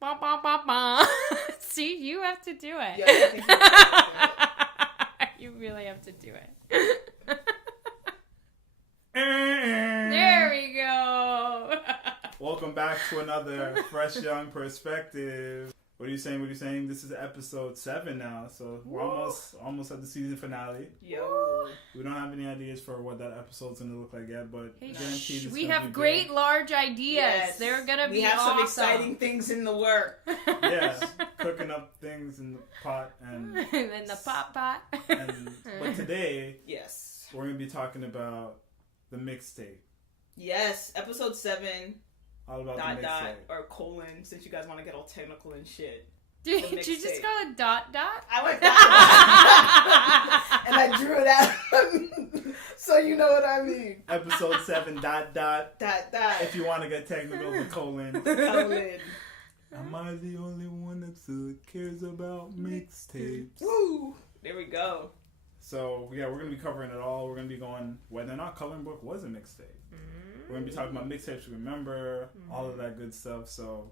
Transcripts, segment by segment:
Ba, ba, ba, ba. See, you have to do it. Yeah, I think you have to do it. You really have to do it. There we go. Welcome back to another Fresh Young Perspective. What are you saying? This is episode 7 now, so we're almost at the season finale. Yo. We don't have any ideas for what that episode's gonna look like yet, but Hey, guaranteed it's we gonna have be great big. large ideas. Yes. They're gonna be We have awesome. some exciting things in the work. Yes, cooking up things in the pot and then the pot. but today Yes. we're gonna be talking about the mixtape. Yes, episode 7. All about Dot the dot mixtape. or colon, since you guys want to get all technical and shit. Did The you just mixtape. call it dot? I went and I drew it out, so you know what I mean. Episode 7. Dot. Dot. If you want to get technical, the colon. Colon. Am I the only one that cares about mixtapes? Woo! There we go. So yeah, we're gonna be covering it all. We're gonna be going whether or not Coloring Book was a mixtape. We're gonna be talking about mixtapes to remember, all of that good stuff. So,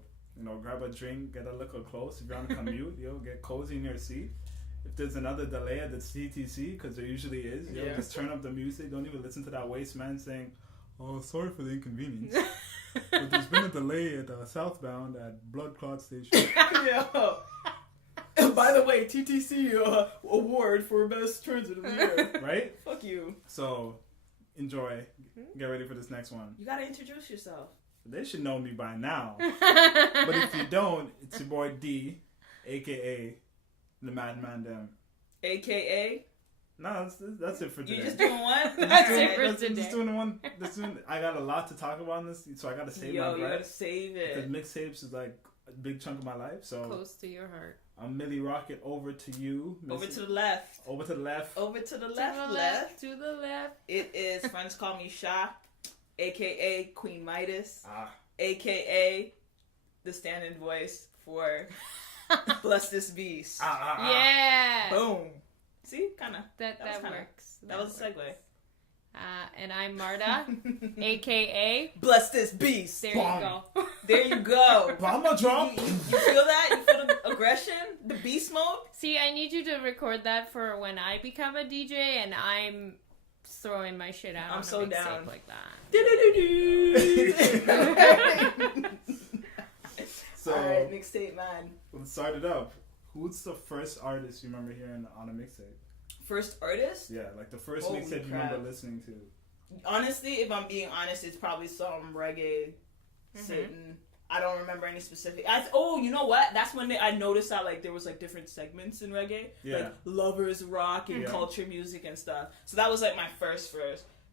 grab a drink, get a little close. If you're on a commute, get cozy in your seat. If there's another delay at the CTC, because there usually is, just turn up the music. Don't even listen to that waste man saying, "Oh, sorry for the inconvenience, but there's been a delay at southbound at Blood Clot Station." Yo. And by the way, TTC award for best transit of the year. Right? Fuck you. So, enjoy. Get ready for this next one. You gotta introduce yourself. They should know me by now. But if you don't, it's your boy D, a.k.a. the Madman Dem. AKA? No, that's it for today. You just doing one? That's it for Just today. doing one. I got a lot to talk about in this, so I got to save my Yo, you breath. gotta save Because it. mixtapes is like a big chunk of my life. So Close to your heart. I'm Millie Rocket over to you. Over to the left. Over to the left. Over to the To left, the left. To the left. It is Friends Call Me Sha, AKA Queen Midas, Ah. AKA the stand-in voice for Bless This Beast. Yeah. Boom. See? Kinda. That kinda- works. That was a segue. And I'm Marta, aka. Bless This Beast. There Bomb. you go. There you go. Bomba drop. You feel that? You feel the aggression? The beast mode? See, I need you to record that for when I become a DJ and I'm throwing my shit out. I'm on so a mixtape down. like that. So Alright, mixtape man. let's start it up. Who's the first artist you remember hearing on a mixtape? First artist? Yeah, like the first Holy mixtape you crap. remember listening to. Honestly, if I'm being honest, it's probably some reggae sitting. I don't remember any specific. You know what? That's when I noticed that like there was like different segments in reggae, Yeah. like lovers rock and Yeah. culture music and stuff. So that was like my first.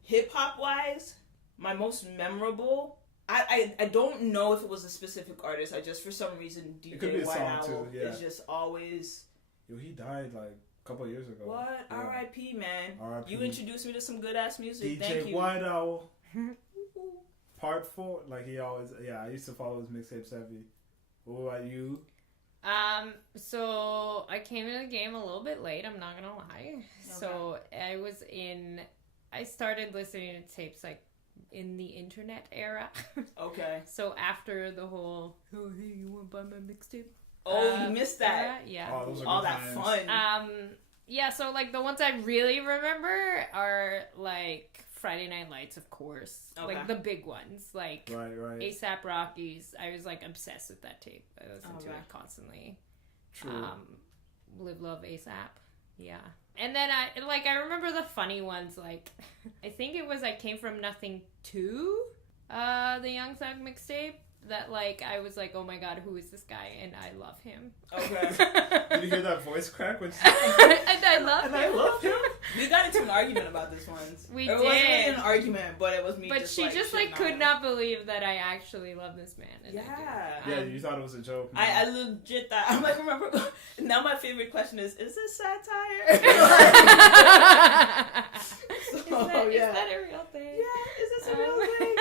Hip hop wise, my most memorable. I don't know if it was a specific artist. I just for some reason It could be DJ a White song, Owl too, yeah. is just always Yo, he died like a couple of years ago. what Yeah. R.I.P. man. R.I.P. You introduced me to some good ass music. Thank DJ you. White Owl. Part 4, like he always, I used to follow his mixtapes heavy. What about you? So I came in the game a little bit late, I'm not gonna lie. So I started listening to tapes like in the internet era. Okay. So after the whole, oh hey, you wanna buy my mixtape? Oh, you missed that. era? Yeah. Oh, those are All good that times. fun. Yeah, so like the ones I really remember are like Friday Night Lights, of course. Okay. Like the big ones, like Right. ASAP Rockies. I was like obsessed with that tape. I listened to Okay. it constantly. True. Live Love ASAP. Yeah. And then I remember the funny ones, like I think it was I Came From Nothing 2, the Young Thug mixtape. That like I was like, oh my god, who is this guy? And I love him. Okay. Did you hear that voice crack? When And I love And him. I love him. We got into an argument about this once. We It wasn't really did. an argument, but it was me. But just, she just like shitting on could him. not believe that I actually love this man. And I Yeah. do. yeah, you thought it was a joke. I legit thought. I'm like, remember? Now my favorite question is this satire? Is So, yeah. that a real thing? Yeah, is this a real thing?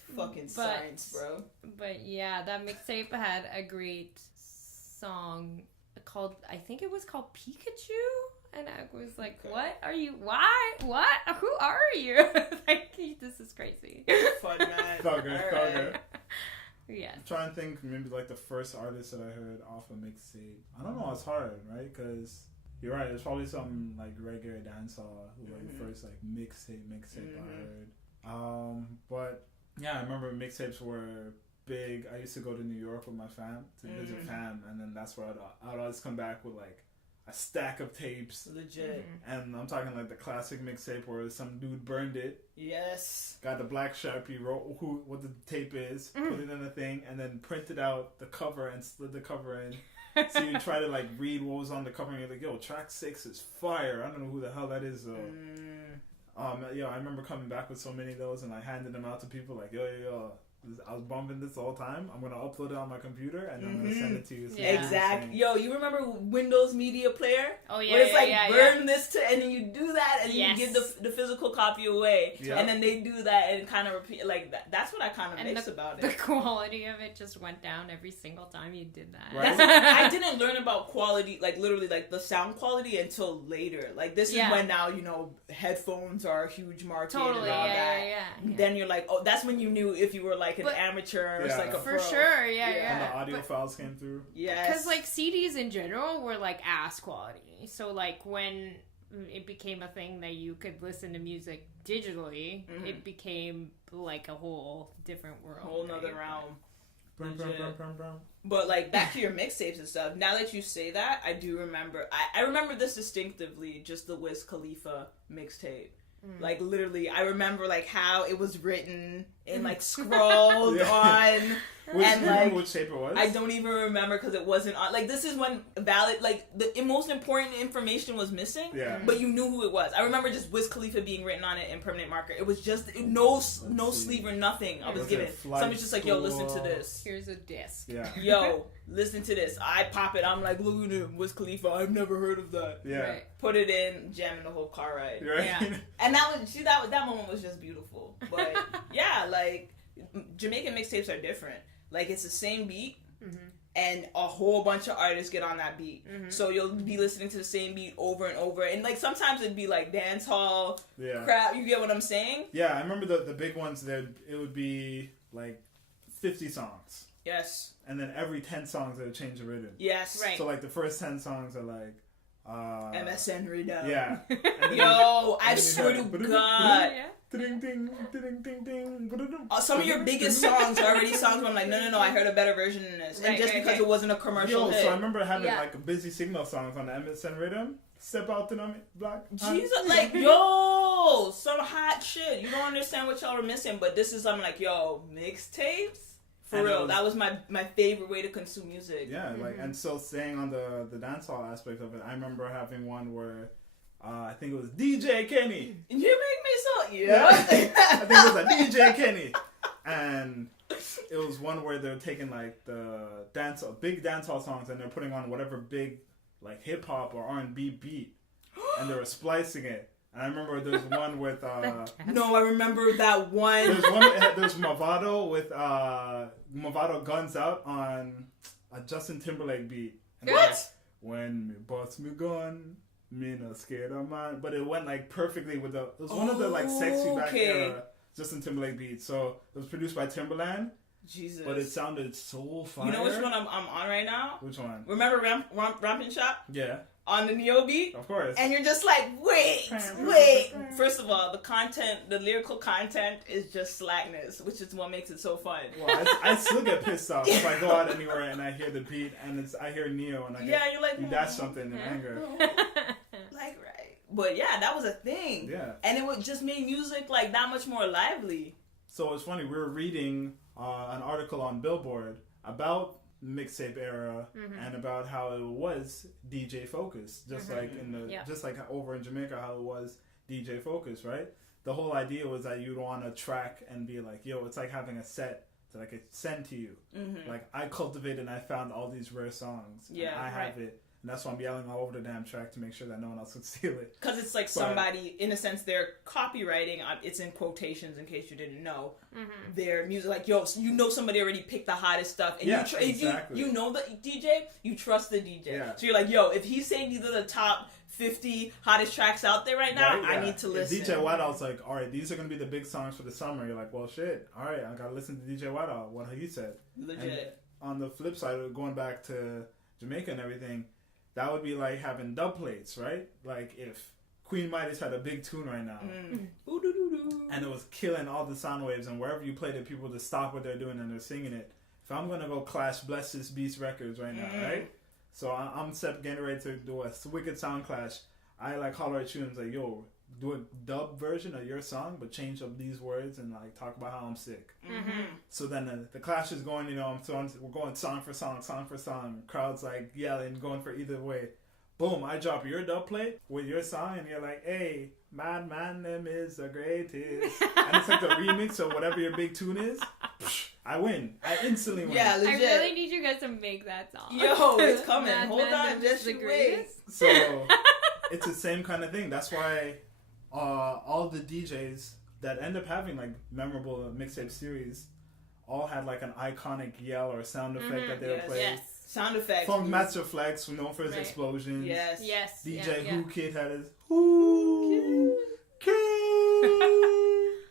It's fucking But- science, bro. But yeah, that mixtape had a great song called, I think it was called Pikachu. And I was like, Okay. what are you? Why? What? Who are you? Like, this is crazy. Fun man. Thugger. Alright. Yes. I'm trying to think, maybe like the first artist that I heard off a mixtape. I don't know, it's hard, right? Because you're right, it's probably some like reggae or dancehall who like the first like mixtape I heard. But yeah, I remember mixtapes were big. I used to go to New York with my fam to visit fam, and then that's where I'd always come back with like a stack of tapes. Legit. And I'm talking like the classic mixtape where some dude burned it. Yes. Got the black Sharpie, wrote what the tape is, put it in a thing, and then printed out the cover and slid the cover in. So you try to like read what was on the cover and you're like, yo, track 6 is fire. I don't know who the hell that is though. I remember coming back with so many of those and I handed them out to people like, yo, I was bumping this the whole time. I'm gonna upload it on my computer and I'm gonna send it to you. So Exactly. Yo, you remember Windows Media Player? Oh yeah. Where it's like burn this to, and then you do that, and you give the physical copy away, and then they do that and kind of repeat like that. That's what I kind of miss about it. The quality of it just went down every single time you did that. Right. I didn't learn about quality, like literally like the sound quality until later. Like this is when now headphones are a huge market and all that. Then you're like, oh, that's when you knew if you were like an amateur. It's like a for pro. sure, And the audio files came through. Yes. Because like CDs in general were like ass quality. So like when it became a thing that you could listen to music digitally, it became like a whole different world. Whole nother realm. Brum. But like back to your mixtapes and stuff. Now that you say that, I do remember. I remember this distinctively. Just the Wiz Khalifa mixtape. Like literally, I remember like how it was written and like scrolled on. Which tape it was? I don't even remember because it wasn't on. Like this is when the most important information was missing. Yeah. But you knew who it was. I remember just Wiz Khalifa being written on it in permanent marker. It was just no sleeve or nothing. I was given. Someone's just like, yo, listen to this. Here's a disc. Yeah. Yo, listen to this. I pop it. I'm like, look at him, Wiz Khalifa. I've never heard of that. Yeah. Right. Put it in, jamming the whole car ride. Right. Yeah. And that moment was just beautiful. But yeah, like Jamaican mixtapes are different. Like it's the same beat, and a whole bunch of artists get on that beat. So you'll be listening to the same beat over and over, and like sometimes it'd be like dance hall crap. You get what I'm saying? Yeah, I remember the big ones. There, it would be like 50 songs. Yes. And then every 10 songs they would change the rhythm. Yes. Right. So like the first 10 songs are like MSN rhythm. Yeah. Yo, I swear to God. Ding, ding, ding, ding, ding. Some of your biggest songs are already songs where I'm like, no, I heard a better version than this. And just because it wasn't a commercial hit. So I remember having like a Busy Signal songs on the MSN rhythm. Step out to them, black. Jesus, like, yo, some hot shit. You don't understand what y'all are missing, but this is, I'm like, yo, mixtapes? For real, that was my favorite way to consume music. Yeah, like, and so staying on the dancehall aspect of it, I remember having one where I think it was DJ Kenny. You make me so I think it was a DJ Kenny, and it was one where they're taking like the big dancehall songs and they're putting on whatever big like hip hop or R&B beat, and they were splicing it. And I remember there's one with no, I remember that one. There's Movado with Movado Guns Out on a Justin Timberlake beat. And what? Like, when me bust me gun, me not scared of mine. But it went like perfectly with it was one of the like sexy back era Justin Timberlake beats. So it was produced by Timberland. Jesus. But it sounded so fire. You know which one I'm on right now? Which one? Remember Rampin' Shop? Yeah. On the Neo beat? Of course. And you're just like, wait. First of all, the lyrical content is just slackness, which is what makes it so fun. Well, I still get pissed off if I go out anywhere and I hear the beat and I hear Neo and you're like, you dash something in anger. Like, right. But yeah, that was a thing. Yeah. And it would just make music like that much more lively. So it's funny, we were reading an article on Billboard about mixtape era and about how it was DJ focused, just like just like over in Jamaica how it was DJ focused, right? The whole idea was that you'd want to track and be like, yo, it's like having a set that I could send to you. Like I cultivated and I found all these rare songs. And I have it. And that's why I'm yelling all over the damn track to make sure that no one else would steal it. Because it's like somebody, in a sense, they're copywriting, it's in quotations in case you didn't know, their music. Like, yo, so you know somebody already picked the hottest stuff. And exactly. you know the DJ, you trust the DJ. Yeah. So you're like, yo, if he's saying these are the top 50 hottest tracks out there right now. Right, yeah. I need to listen. If DJ Whiteout's like, all right, these are going to be the big songs for the summer. You're like, well, shit. All right, I got to listen to DJ Whiteout, what he said. Legit. And on the flip side, going back to Jamaica and everything, that would be like having dub plates, right? Like if Queen Midas had a big tune right now, and it was killing all the sound waves, and wherever you played it, people just stop what they're doing and they're singing it. If I'm gonna go clash Bless This Beast Records right now, right? So I'm getting ready to do a wicked sound clash. I like holler at you and say, yo, do a dub version of your song, but change up these words and like talk about how I'm sick. So then the clash is going, we're going song for song. Crowd's like yelling, going for either way. Boom, I drop your dub plate with your song, and you're like, hey, man, them is the greatest. And it's like the remix of whatever your big tune is. I win. I instantly win. Yeah, legit. I really need you guys to make that song. Yo, it's coming. Mad Hold Man on, Them's just the you greatest. wait. So it's the same kind of thing. That's why all the DJs that end up having like memorable mixtape series all had like an iconic yell or sound effect that they would play. Yes. Sound effects. Funk Master Flex, known for his Right. explosions. Yes. Yes. DJ yeah. Who Kid had his Who Kid.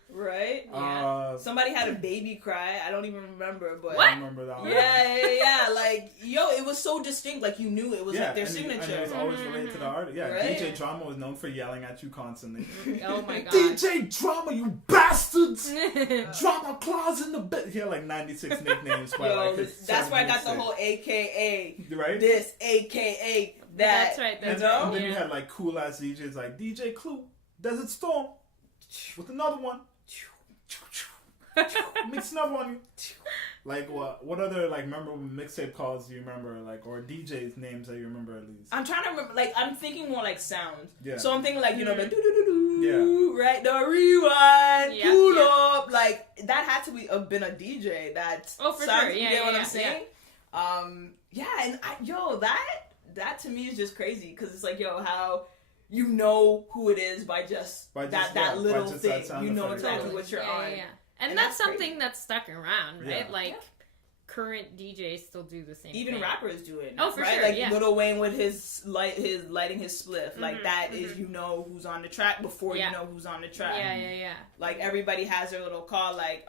Right? Yeah. Somebody had a baby cry. I don't even remember, but What? I remember that one. Yeah. Like, yo, it was so distinct. Like, you knew it was like their and signature. and it was always related to the artist. Yeah, Right. DJ Drama was known for yelling at you constantly. Oh my god. DJ Drama, you bastards! Drama claws in the bed. He had like 96 nicknames. By Yo, like his that's where I got the mixtape. whole AKA. Right? This, AKA that. That's right. And That's right. then Yeah. you had like cool ass DJs like DJ Clue, Desert Storm, with another one. Mix another one. Like what other like memorable mixtape calls do you remember, like, or DJs names that you remember at least? I'm trying to remember, like, I'm thinking more like sound. Yeah. So I'm thinking like, the do-do-do-do, Yeah. right? The rewind, Yeah, pull yeah. up. Like, that had to be been a DJ that Oh, for sounds, sure. you Yeah, get what yeah, I'm saying? And that to me is just crazy, because it's like, yo, how you know who it is by just that little by just thing. that sound You know effect. exactly what you're on. Yeah. And And that's that's something crazy. that's stuck around, right? Yeah. Like, Yeah. current DJs still do the same Even thing. rappers do it. Oh, for right? sure, Like yeah. Lil Wayne with his lighting his spliff. Like that is, you know who's on the track before Yeah. you know who's on the track. Yeah. Like everybody has their little call, like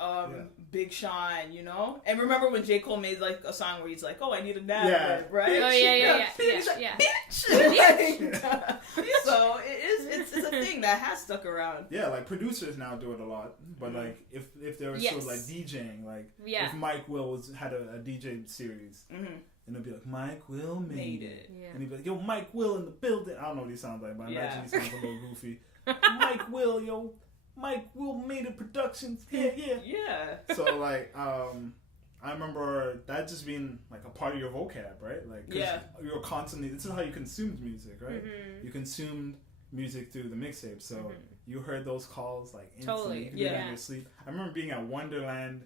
Big Sean, you know. And remember when J. Cole made like a song where he's like, "Oh, I need a dab," Yeah. right? Oh, yeah. He's like, Yeah. bitch. So it's a thing that has stuck around. Yeah, like producers now do it a lot, but like if they were Yes. still like DJing, like Yeah. if Mike Will had a DJ series, and it'd be like Mike Will made it, Yeah. and he'd be like, yo, Mike Will in the building. I don't know what he sounds like, but I imagine Yeah. he sounds a little goofy. Mike Will, yo, Mike Will made it productions. Yeah. So like I remember that just being like a part of your vocab, right? Like, 'cause you're constantly, this is how you consumed music, right? You consumed music through the mixtape, so you heard those calls like instantly. Totally. You could do it in your sleep. I remember being at Wonderland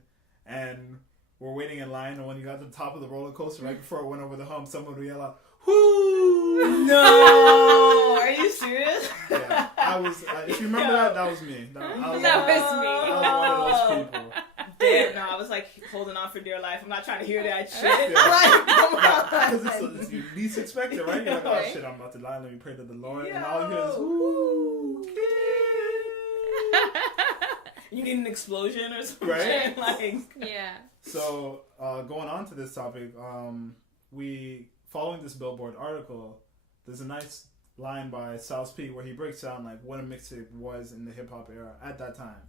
and we're waiting in line, and when you got to the top of the roller coaster, right before it went over the hump, someone would yell out, "Whoo!" No, are you serious? Yeah, I was. If you remember that was me. That was me. one of those people. Damn, no, I was like holding on for dear life. I'm not trying to hear that shit. Yeah. Like, come on. Because it's you least expect it, right? You're like, oh Right. shit, I'm about to lie. Let me pray to the Lord. Yo. And all you hear is, "Ooh, You need an explosion or something. Right? Like, Yeah. So, going on to this topic, following this Billboard article, there's a nice line by South P where he breaks down like what a mixtape was in the hip hop era at that time.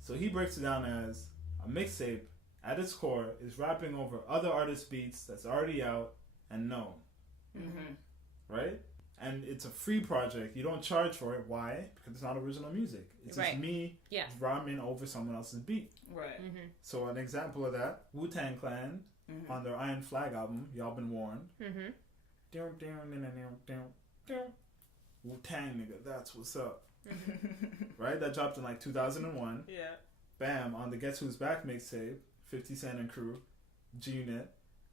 So he breaks it down as a mixtape at its core is rapping over other artists' beats that's already out and known, right? And it's a free project. You don't charge for it. Why? Because it's not original music. It's just me rhyming over someone else's beat. right. So an example of that, Wu-Tang Clan on their Iron Flag album, Y'all Been Warned. Wu-Tang, nigga, that's what's up. Right? That dropped in like 2001. Yeah. Bam, on the Guess Who's Back mixtape, 50 Cent and crew, G-Unit.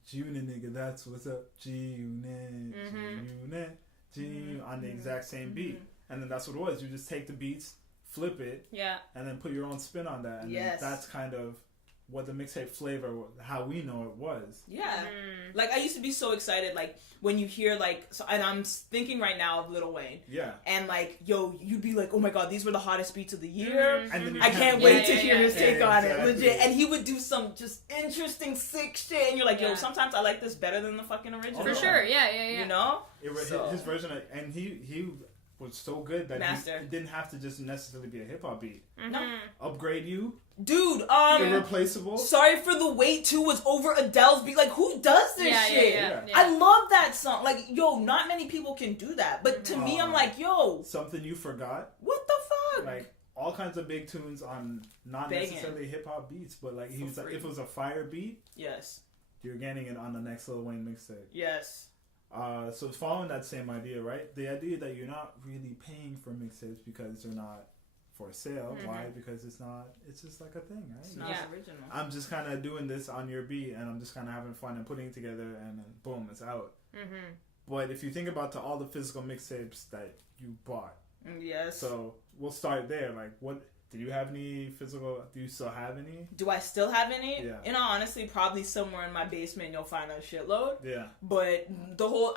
G-Unit, nigga, that's what's up. G-Unit, G-Unit, G-Unit, on the exact same beat. And then that's what it was. You just take the beats, flip it, and then put your own spin on that. And then that's kind of what the mixtape flavor, how we know it was. Yeah. Like, I used to be so excited, like, when you hear, like, so, and I'm thinking right now of Lil Wayne. Yeah. And, like, yo, you'd be like, oh my god, these were the hottest beats of the year. And then I can't wait to hear his take on it, exactly. legit. And he would do some just interesting, sick shit. And you're like, yo, Yeah. sometimes I like this better than the fucking original. For sure, yeah. You know? His version of, and he was so good that Master. he didn't have to just necessarily be a hip-hop beat. No. Upgrade You. Dude, Irreplaceable. Sorry for the Wait 2 was over Adele's beat. Like, who does this shit? Yeah. I love that song. Like, yo, not many people can do that. But to me, I'm like, yo. Something You Forgot. What the fuck? Like, all kinds of big tunes on not necessarily hip-hop beats, but like, he was like, if it was a fire beat, yes, you're getting it on the next Lil Wayne mixtape. Yes. So following that same idea, right? The idea that you're not really paying for mixtapes because they're not for sale. Why? Because it's just like a thing, right? It's not original. I'm just kind of doing this on your beat, and I'm just kind of having fun and putting it together, and then boom, it's out. But if you think about all the physical mixtapes that you bought, yes. So we'll start there. Like, what do you have any physical? Do you still have any? Do I still have any? Yeah. You know, honestly, probably somewhere in my basement you'll find a shitload. Yeah. But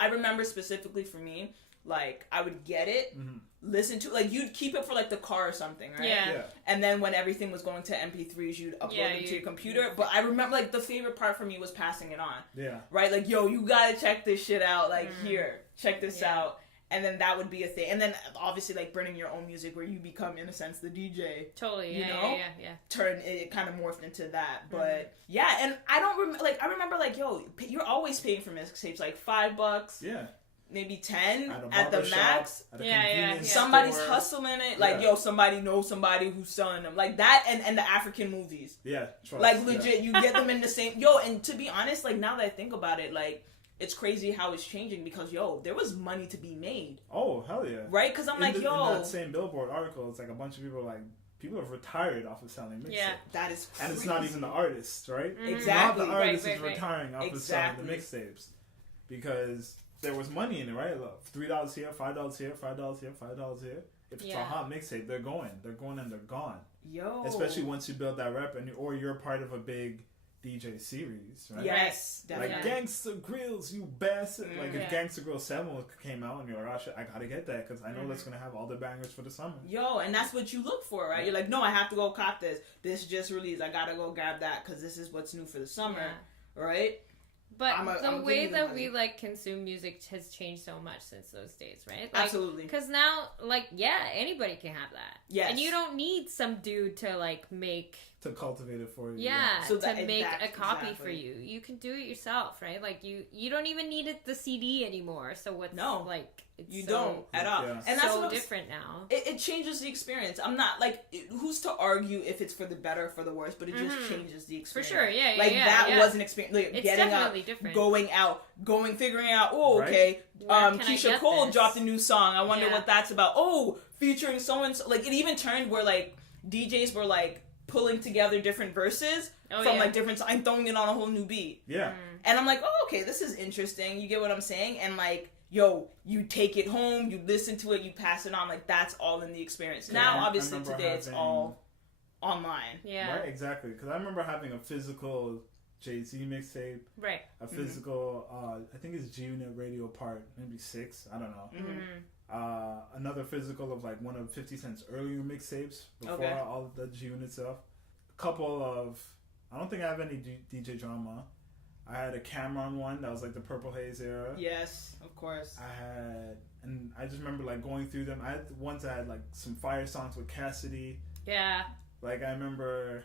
I remember specifically for me, like, I would get it, listen to, like, you'd keep it for, like, the car or something, right? Yeah. And then when everything was going to MP3s, you'd upload it to your computer. But I remember, like, the favorite part for me was passing it on. Yeah. Right? Like, yo, you gotta check this shit out. Like, here, check this out. And then that would be a thing. And then, obviously, like, burning your own music where you become, in a sense, the DJ. Totally, you know? Yeah. It kind of morphed into that. But, yeah, and I remember, like, yo, you're always paying for mixtapes, like, $5. Yeah. Maybe 10 at the max. Somebody's store. hustling it. Like, yo, somebody knows somebody who's selling them. Like that and the African movies. Yeah. Like, legit, you get them in the same... Yo, and to be honest, like, now that I think about it, like, it's crazy how it's changing because, yo, there was money to be made. Oh, hell yeah. Right? Because I'm in that same Billboard article, it's like a bunch of people have retired off of selling mixtapes. Yeah, that is crazy. And it's not even the artists, right? Exactly. Not the artist is retiring off of selling the mixtapes. Because there was money in it, right? Look, $3 here, $5 here, $5 here, $5 here. If it's a hot mixtape, they're going and they're gone. Yo. Especially once you build that rep or you're part of a big DJ series, right? Yes, definitely. Like Gangsta Grills, you bastard. Like if Gangsta Grill 7 came out and you're like, oh shit, I gotta get that because I know that's gonna have all the bangers for the summer. Yo, and that's what you look for, right? You're like, no, I have to go cop this. This just released. I gotta go grab that because this is what's new for the summer, right? But the way that we, like, consume music has changed so much since those days, right? Like, absolutely. Because now, like, anybody can have that. Yes. And you don't need some dude to, like, make... To cultivate it for you. Yeah, so to make a copy for you. You can do it yourself, right? Like, you don't even need the CD anymore. So what's, like... You don't at all. Yeah. And that's so different now. It changes the experience. I'm not, like, who's to argue if it's for the better or for the worse, but it just changes the experience. For sure, yeah. Like, that was an experience. Like, it's getting definitely up, different. figuring out, oh, okay, Keisha Cole dropped a new song. I wonder what that's about. Oh, featuring so-and-so. Like, it even turned where, like, DJs were, like, pulling together different verses from, like, different songs and throwing it on a whole new beat. Yeah. And I'm like, oh, okay, this is interesting. You get what I'm saying? And, like, yo, you take it home, you listen to it, you pass it on. Like, that's all in the experience. Yeah, now, obviously, today it's all online. Yeah. Right, exactly. Because I remember having a physical Jay-Z mixtape. Right. A physical, I think it's G-Unit Radio Part, maybe 6. I don't know. Another physical of, like, one of 50 Cent's earlier mixtapes before all of the G-Unit stuff. A couple of... I don't think I have any DJ drama. I had a Cameron one that was like the Purple Haze era. Yes, of course. And I just remember like going through them. I had ones that had like some fire songs with Cassidy. Yeah. Like I remember.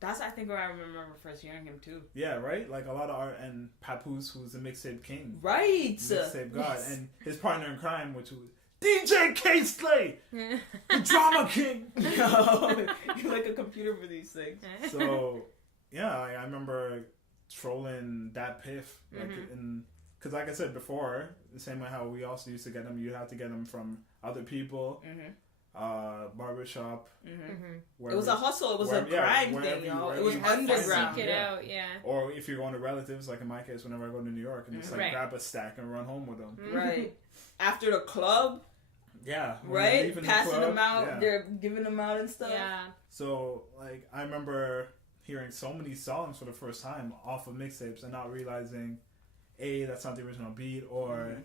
That's I think where I remember first hearing him too. Yeah, right. Like a lot of art and Papoose, who's the mixtape king. Right. Mixtape god, and his partner in crime, which was DJ K-Slay, the drama king. No, you're like a computer for these things. So yeah, I remember trolling that piff, like, because like I said before, the same way how we also used to get them, you have to get them from other people, barbershop. It was a hustle. It was a grind thing, yo. It was underground. Seek it out, Or if you're going to relatives, like in my case, whenever I go to New York, and just like grab a stack and run home with them. Right. After the club. Yeah. Right. Passing them out. They're giving them out and stuff. Yeah. So like I remember. hearing so many songs for the first time off of mixtapes and not realizing, A, that's not the original beat, or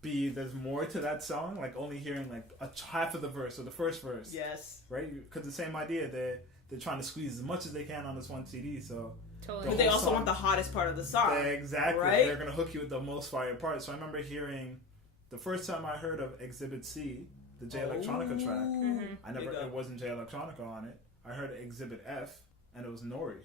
B, there's more to that song, like only hearing like half of the verse or the first verse. Yes. Right? Because the same idea, they're trying to squeeze as much as they can on this one CD, so... Totally. But they also want the hottest part of the song. Yeah, exactly. Right? They're going to hook you with the most fire part. So I remember hearing, the first time I heard of Exhibit C, the J Electronica track, it wasn't J Electronica on it. I heard Exhibit F, and it was Nori.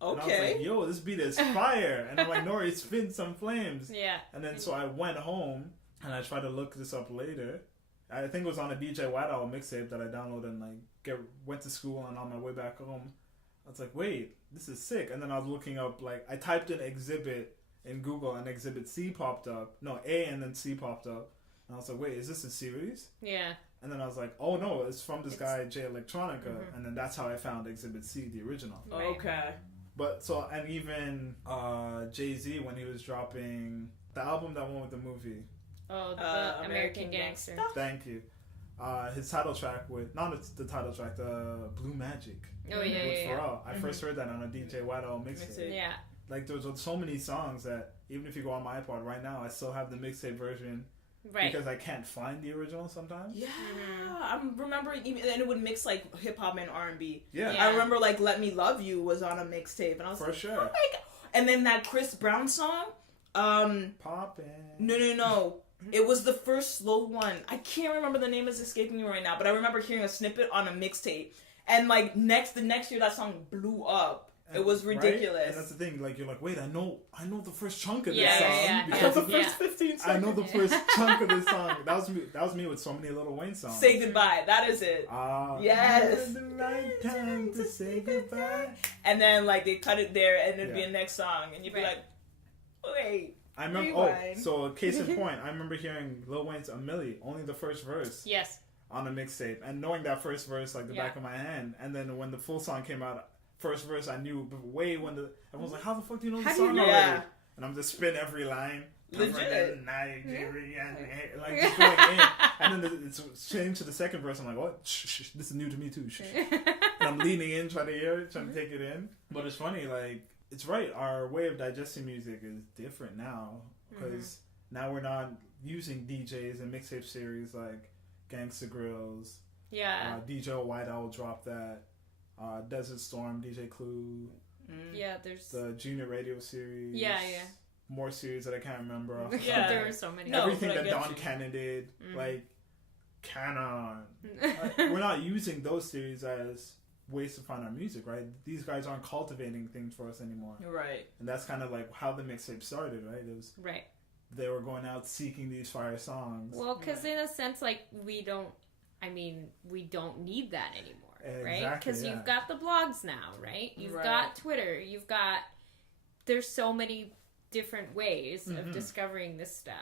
And I was like, yo, this beat is fire. And I'm like, Nori, spin some flames. Yeah. And then so I went home, and I tried to look this up later. I think it was on a DJ White Owl mixtape that I downloaded and like went to school, and on my way back home, I was like, wait, this is sick. And then I was looking up, like, I typed in Exhibit in Google, and Exhibit C popped up. No, A and then C popped up. And I was like, wait, is this a series? Yeah. And then I was like, oh no, it's from this guy, J Electronica. And then that's how I found Exhibit C, the original. Okay. But so, and even Jay-Z, when he was dropping the album that went with the movie. Oh, the American Gangster. Thank you. His title track not the title track, the Blue Magic. Oh, yeah, with yeah. Pharrell. I first heard that on a DJ White Owl mixtape. Yeah. Like, there's so many songs that, even if you go on my iPod right now, I still have the mixtape version. Right. Because I can't find the original sometimes. Yeah. I remember, and it would mix, like, hip-hop and R&B. Yeah. I remember, like, Let Me Love You was on a mixtape, and I was For like, sure. oh my God. And then that Chris Brown song, Poppin'. No. It was the first slow one. I can't remember the name, is escaping me right now, but I remember hearing a snippet on a mixtape. And like the next year that song blew up. It was ridiculous. Right? And that's the thing, like you're like, wait, I know the first chunk of this Yeah, song. yeah. Because The first 15 seconds. I know the first chunk of this song. That was me with so many Lil Wayne songs. Say Goodbye. That is it. Yes. The right time to say goodbye. And then like they cut it there, and it'd be Yeah. a next song, and you'd be like, wait. I remember. Rewind. So case in point, I remember hearing Lil Wayne's "A Milli," only the first verse. Yes. On a mixtape, and knowing that first verse like the back of my hand, and then when the full song came out, first verse I knew, but way when everyone's like, "How the fuck do you know the song already?" Yeah. And I'm just spitting every line. Legit. Nigerian, like just going in, and then it's changed to the second verse. I'm like, "What? Shh, this is new to me too." Shh. And I'm leaning in, trying to hear it, trying to take it in. But it's funny, like it's right. Our way of digesting music is different now because now we're not using DJs and mixtape series like Gangsta Grills. Yeah. DJ White Owl dropped that. Desert Storm, DJ Clue. Yeah, there's the Junior Radio series. Yeah. More series that I can't remember. Yeah. There were so many. Everything but I that get Don you. Cannon did, like Canon. We're not using those series as ways to find our music, right? These guys aren't cultivating things for us anymore. Right. And that's kind of like how the mixtape started, right? It was Right. they were going out seeking these fire songs. Well, because in a sense, like, we don't need that anymore, right? Because you've got the blogs now, right? You've got Twitter. There's so many different ways of discovering this stuff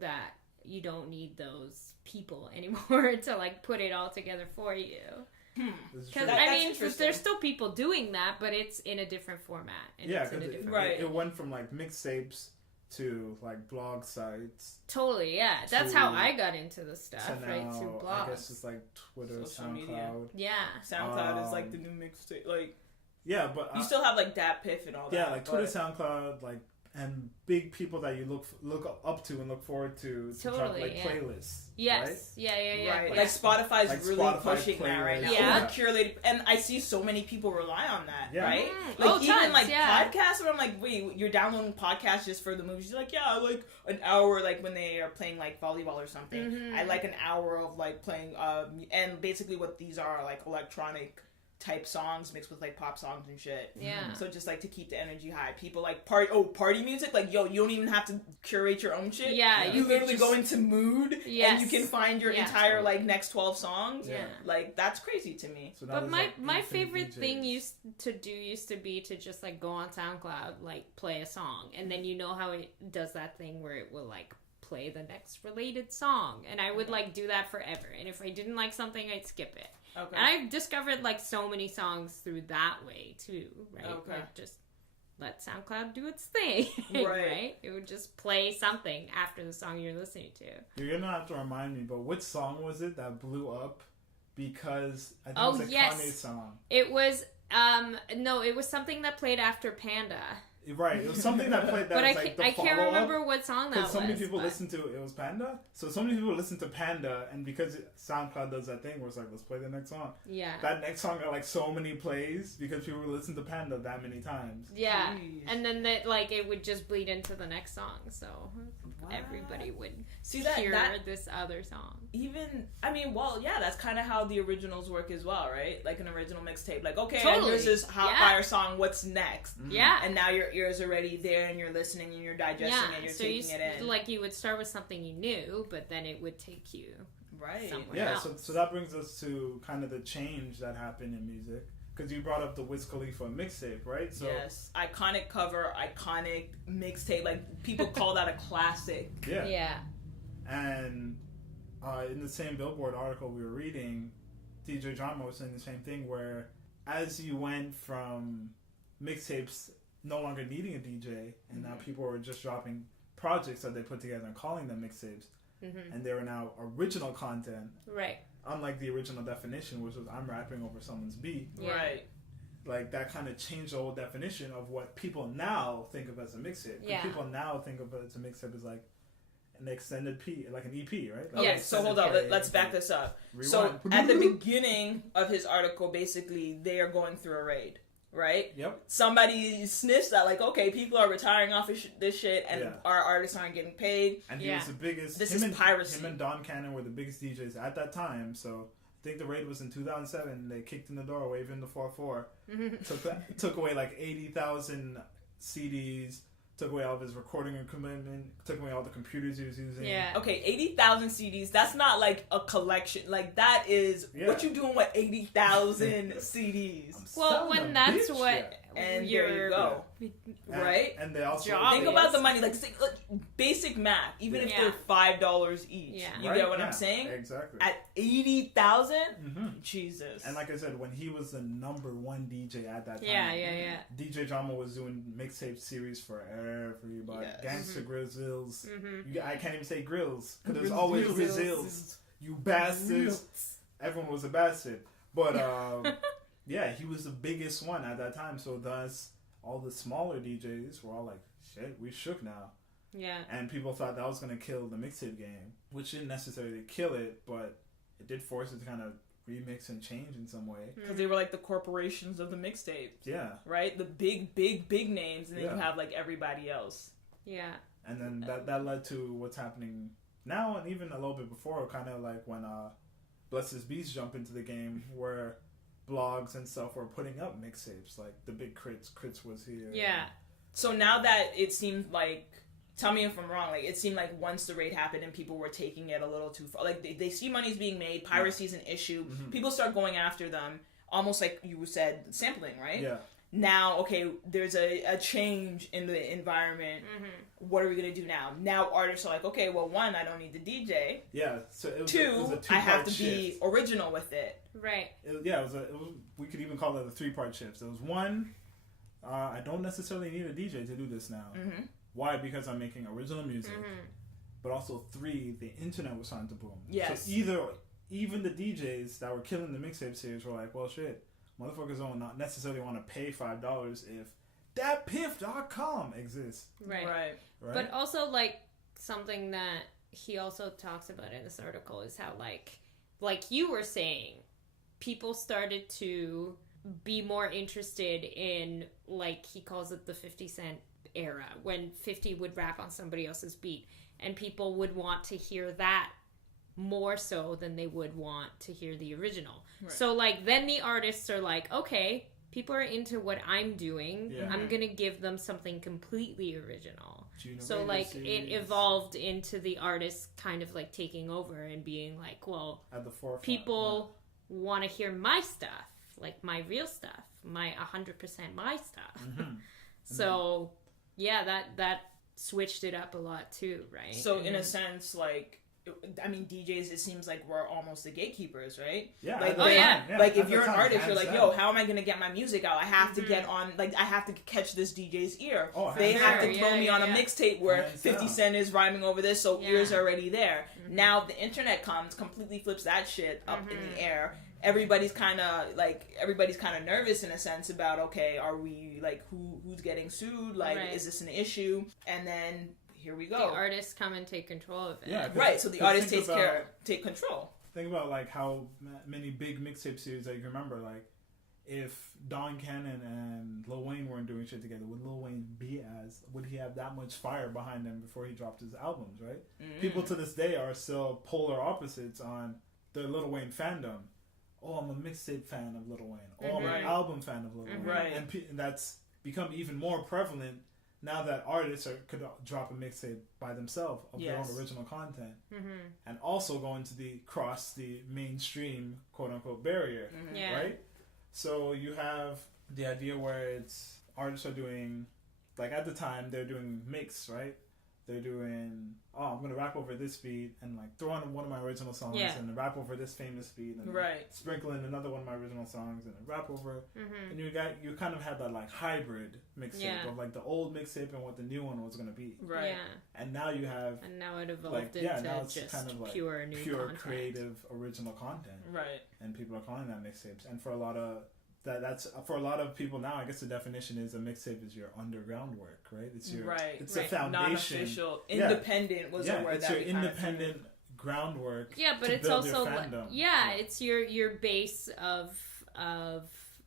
that you don't need those people anymore to, like, put it all together for you. Because, I mean, there's still people doing that, but it's in a different format. And Yeah, it's in a different it went from, like, mixtapes to like blog sites. Totally, yeah. That's how I got into the stuff, right? Through blogs. I guess it's like Twitter, Social SoundCloud. media. Yeah. SoundCloud is like the new mixtape. Like, yeah, but you still have like Dat Piff and all that. Yeah, like Twitter, SoundCloud, like, and big people that you look up to and look forward to drop like playlists. Yes. Right? Yeah. Right. Like Spotify's like really Spotify pushing that right now. Yeah. Curated, and I see so many people rely on that. Right. Like even tons, like podcasts, where I'm like, wait, you're downloading podcasts just for the movies? You're like, yeah, I like an hour, like when they are playing like volleyball or something. I like an hour of like playing, and basically what these are like electronic type songs mixed with like pop songs and shit. Yeah. So just like to keep the energy high. People like party music. Like, yo, you don't even have to curate your own shit. Yeah. You literally go into mood and you can find your entire like next 12 songs. Yeah. Like, that's crazy to me. So but my favorite DJs. thing used to be to just like go on SoundCloud, like play a song, and then you know how it does that thing where it will like play the next related song, and I would like do that forever, and if I didn't like something, I'd skip it. Okay. And I've discovered like so many songs through that way too, right? Okay. Like just let SoundCloud do its thing, right? It would just play something after the song you're listening to. You're gonna have to remind me, but which song was it that blew up? Because I think it was a Kanye song. It was No, it was something that played after Panda. Right, it was something that played that but was like the I can't follow-up. remember what song that was. So many people listened to it was Panda. So many people listened to Panda, and because SoundCloud does that thing where it's like, let's play the next song. Yeah. That next song got like so many plays because people listened to Panda that many times. Yeah, Jeez. and then it would just bleed into the next song, so everybody would hear this other song. That's kind of how the originals work as well, right? Like an original mixtape. Like, okay, Totally. here's this hot fire song. What's next? Mm-hmm. Yeah, And now your ear's already there, and you're listening, and you're digesting, and you're taking it in. Like you would start with something you knew, but then it would take you somewhere else. So that brings us to kind of the change that happened in music. Because you brought up the Wiz Khalifa mixtape, right? So, yes, iconic cover, iconic mixtape. Like people call that a classic. Yeah. And in the same Billboard article we were reading, DJ Drama was saying the same thing. Where as you went from mixtapes no longer needing a DJ, and now people were just dropping projects that they put together and calling them mixtapes, and they were now original content. Right. Unlike the original definition, which was I'm rapping over someone's beat. Yeah. Right. Like that kind of changed the whole definition of what people now think of as a mixtape. Yeah. People now think of it as a mixtape as like an extended like an EP, right? Like Okay, so hold on, let's back this up. Rewind. So at the beginning of his article, basically they are going through a raid, right? Yep. Somebody sniffs that, like, okay, people are retiring off of this shit, and our artists aren't getting paid. And he was the biggest. This is piracy. Him and Don Cannon were the biggest DJs at that time. So I think the raid was in 2007. They kicked in the door, waving the 4-4. Took away like 80,000 CDs. Took away all of his recording equipment. Took away all the computers he was using. Yeah. Okay, 80,000 CDs. That's not like a collection. Like that is what you doing with 80,000 CDs. Well, when that's what and there you go. Right? And they also think about the money, like basic math. Even if they're $5 each, you get what I'm saying? Exactly. At 80,000, Jesus. And like I said, when he was the number one DJ at that time, DJ Drama was doing mixtape series for everybody. Gangsta Grizzles. I can't even say grills because there's always Grizzles. You bastards. Everyone was a bastard, but he was the biggest one at that time. So thus, all the smaller DJs were all like, "Shit, we shook now." Yeah. And people thought that was gonna kill the mixtape game, which didn't necessarily kill it, but it did force it to kind of remix and change in some way. Because they were like the corporations of the mixtape. Yeah. Right? The big names, and then you have like everybody else. Yeah. And then that led to what's happening now, and even a little bit before, kind of like when Bless His Beast jumped into the game, where blogs and stuff were putting up mixtapes, like the big Crits was here. Yeah. So now that it seemed like, tell me if I'm wrong, like it seemed like once the raid happened and people were taking it a little too far, like they see money's being made, piracy's an issue, people start going after them, almost like you said, sampling, right? Yeah. Now, okay, there's a change in the environment. What are we going to do now? Now artists are like, okay, well, one, I don't need the DJ. Yeah. So it was two, I have to be original with it. Right. We could even call it a 3-part shift. There was one, I don't necessarily need a DJ to do this now. Why? Because I'm making original music. But also 3, the internet was starting to boom. Yes. So even the DJs that were killing the mixtape series were like, well, shit, motherfuckers don't not necessarily want to pay $5 if thatpiff.com exists. Right. But also, like, something that he also talks about in this article is how, like you were saying, people started to be more interested in, like, he calls it the 50 Cent era, when 50 would rap on somebody else's beat, and people would want to hear that more so than they would want to hear the original. Right. So, like, then the artists are like, okay, people are into what I'm doing. Yeah. I'm going to give them something completely original. So, like, it evolved into the artists kind of, like, taking over and being like, well, at the forefront, people want to hear my stuff, like, my real stuff, my 100% my stuff. So, yeah, that switched it up a lot, too, right? So, in a sense, like, I mean, DJs, it seems like we're almost the gatekeepers, right? Yeah. Like, like if you're an artist, you're like, yo, how am I going to get my music out? I have to get on, like, I have to catch this DJ's ear. They have to throw me on a mixtape where 50 Cent is rhyming over this, so ears are already there. Now the internet comes, completely flips that shit up in the air, everybody's kind of nervous in a sense about, okay, are we like who's getting sued? Like, is this an issue? And then here we go. The artists come and take control of it. Yeah, right. So the artist take control. Think about like how many big mixtape series that you remember, like if Don Cannon and Lil Wayne weren't doing shit together, would he have that much fire behind him before he dropped his albums, right? People to this day are still polar opposites on the Lil Wayne fandom. Oh, I'm a mixtape fan of Lil Wayne. Oh, I'm an album fan of Lil Wayne. Right. And that's become even more prevalent now that artists could drop a mixtape by themselves of their own original content, and also going to cross the mainstream quote unquote barrier, right? So you have the idea where it's artists are doing, like at the time they're doing mix, right? They're doing, I'm going to rap over this beat and like throw on one of my original songs and rap over this famous beat and sprinkle in another one of my original songs and rap over. And you kind of had that like hybrid mixtape of like the old mixtape and what the new one was going to be. Right. Yeah. And now you have... And now it evolved like, into now it's just kind of like pure new content. creative original content. Right. And people are calling that mixtapes. And for a lot of... for a lot of people now, I guess the definition is a mixtape is your underground work, right? It's your it's a foundation. Non-official, independent was the word it's that your independent groundwork. Yeah, but it's also it's your base of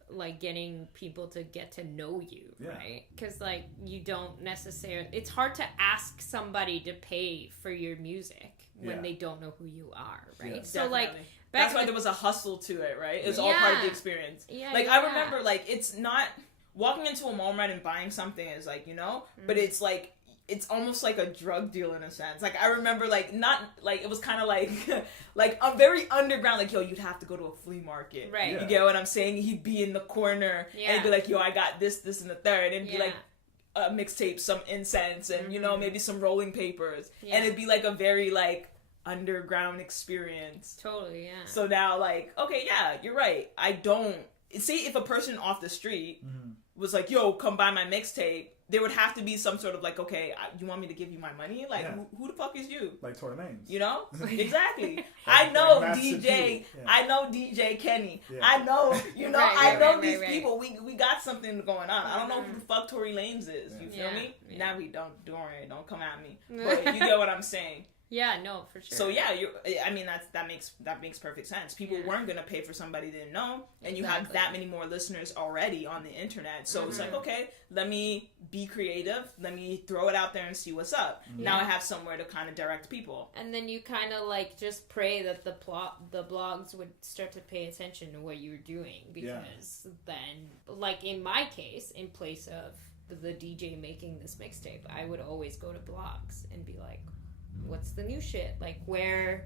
like getting people to get to know you, right? Because like you don't necessarily, it's hard to ask somebody to pay for your music when they don't know who you are, right? Yeah, so definitely. like. That's why there was a hustle to it, right? It's all part of the experience. Yeah, like, I remember, like, it's not... Walking into a Walmart and buying something is, like, but it's, like... It's almost like a drug deal in a sense. Like, I remember, like, not... Like, it was kind of like... like, a very underground... Like, yo, you'd have to go to a flea market. Right. You get what I'm saying? He'd be in the corner. And he'd be like, yo, I got this, and the third. And it'd be like... a mixtape, some incense, and, maybe some rolling papers. Yeah. And it'd be, like, a very, like... underground experience. Totally, yeah. So now, like, okay, yeah, you're right. I don't... See, if a person off the street was like, yo, come buy my mixtape, there would have to be some sort of like, okay, you want me to give you my money? Like, who the fuck is you? Like Tory Lanez. You know? Exactly. I know DJ. I know DJ Kenny. Yeah. I know, I know these people. We got something going on. I don't know who the fuck Tory Lanez is. You feel me? Yeah. Now we don't come at me. But you get what I'm saying. Yeah, no, for sure. So yeah, that makes perfect sense. People weren't gonna pay for somebody they didn't know, and you have that many more listeners already on the internet. So it's like, okay, let me be creative. Let me throw it out there and see what's up. Now I have somewhere to kind of direct people. And then you kind of like just pray that the blogs would start to pay attention to what you were doing, because then, like in my case, in place of the DJ making this mixtape, I would always go to blogs and be like, what's the new shit? Like, where...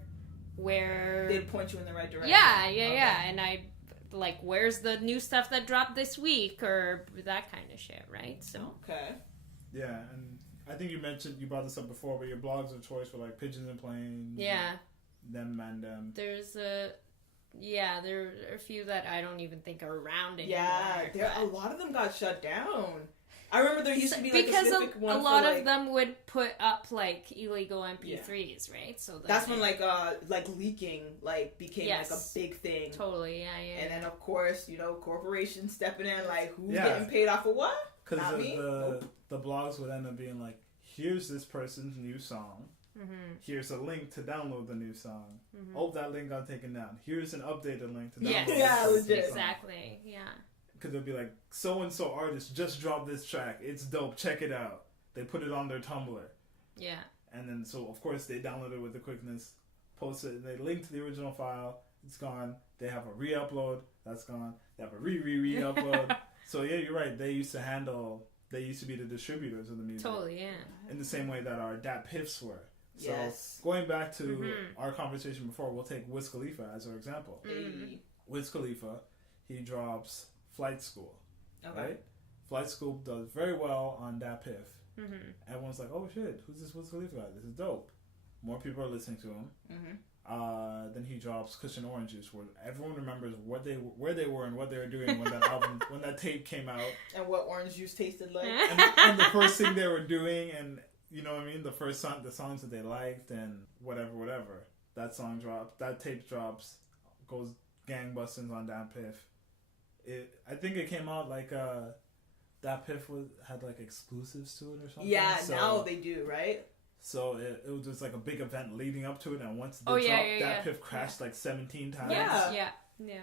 They'd point you in the right direction. Yeah. And I, like, where's the new stuff that dropped this week? Or that kind of shit, right? So... Okay. Yeah, and I think you brought this up before, but your blogs of choice were, like, Pigeons and Planes. Yeah. Them and them. There are a few that I don't even think are around anymore. Yeah, a lot of them got shut down. I remember there used to be like because a specific one a lot of them would put up like illegal MP3s, right? So that's when like leaking became like a big thing. Totally, yeah. And then of course, corporations stepping in, like who's getting paid off of what? Because the blogs would end up being like, here's this person's new song. Here's a link to download the new song. Oh, that link got taken down. Here's an updated link to download. Legit. Exactly. Yeah. Because they'll be like, so-and-so artist just dropped this track. It's dope. Check it out. They put it on their Tumblr. Yeah. And then, so, of course, they download it with the quickness, post it, and they link to the original file. It's gone. They have a re-upload. That's gone. They have a re-upload. So, yeah, you're right. They used to be the distributors of the music. Totally, yeah. In the same way that our DAT Piffs were. So, going back to our conversation before, we'll take Wiz Khalifa as our example. Wiz Khalifa, he drops Flight School, right? Flight School does very well on that Piff. Everyone's like, oh shit, who's this Wiz Khalifa guy? This is dope. More people are listening to him. Then he drops Cushion Orange Juice, where everyone remembers where they were and what they were doing when that album, when that tape came out, and what orange juice tasted like, and the first thing they were doing, and you know what I mean, the songs that they liked, and whatever. That song drops, that tape drops, goes gangbusters on that Piff. I think it came out like that Piff had like exclusives to it or something. Yeah, so, now they do, right? So it was just like a big event leading up to it, and once it dropped, that Piff crashed like 17 times. Yeah.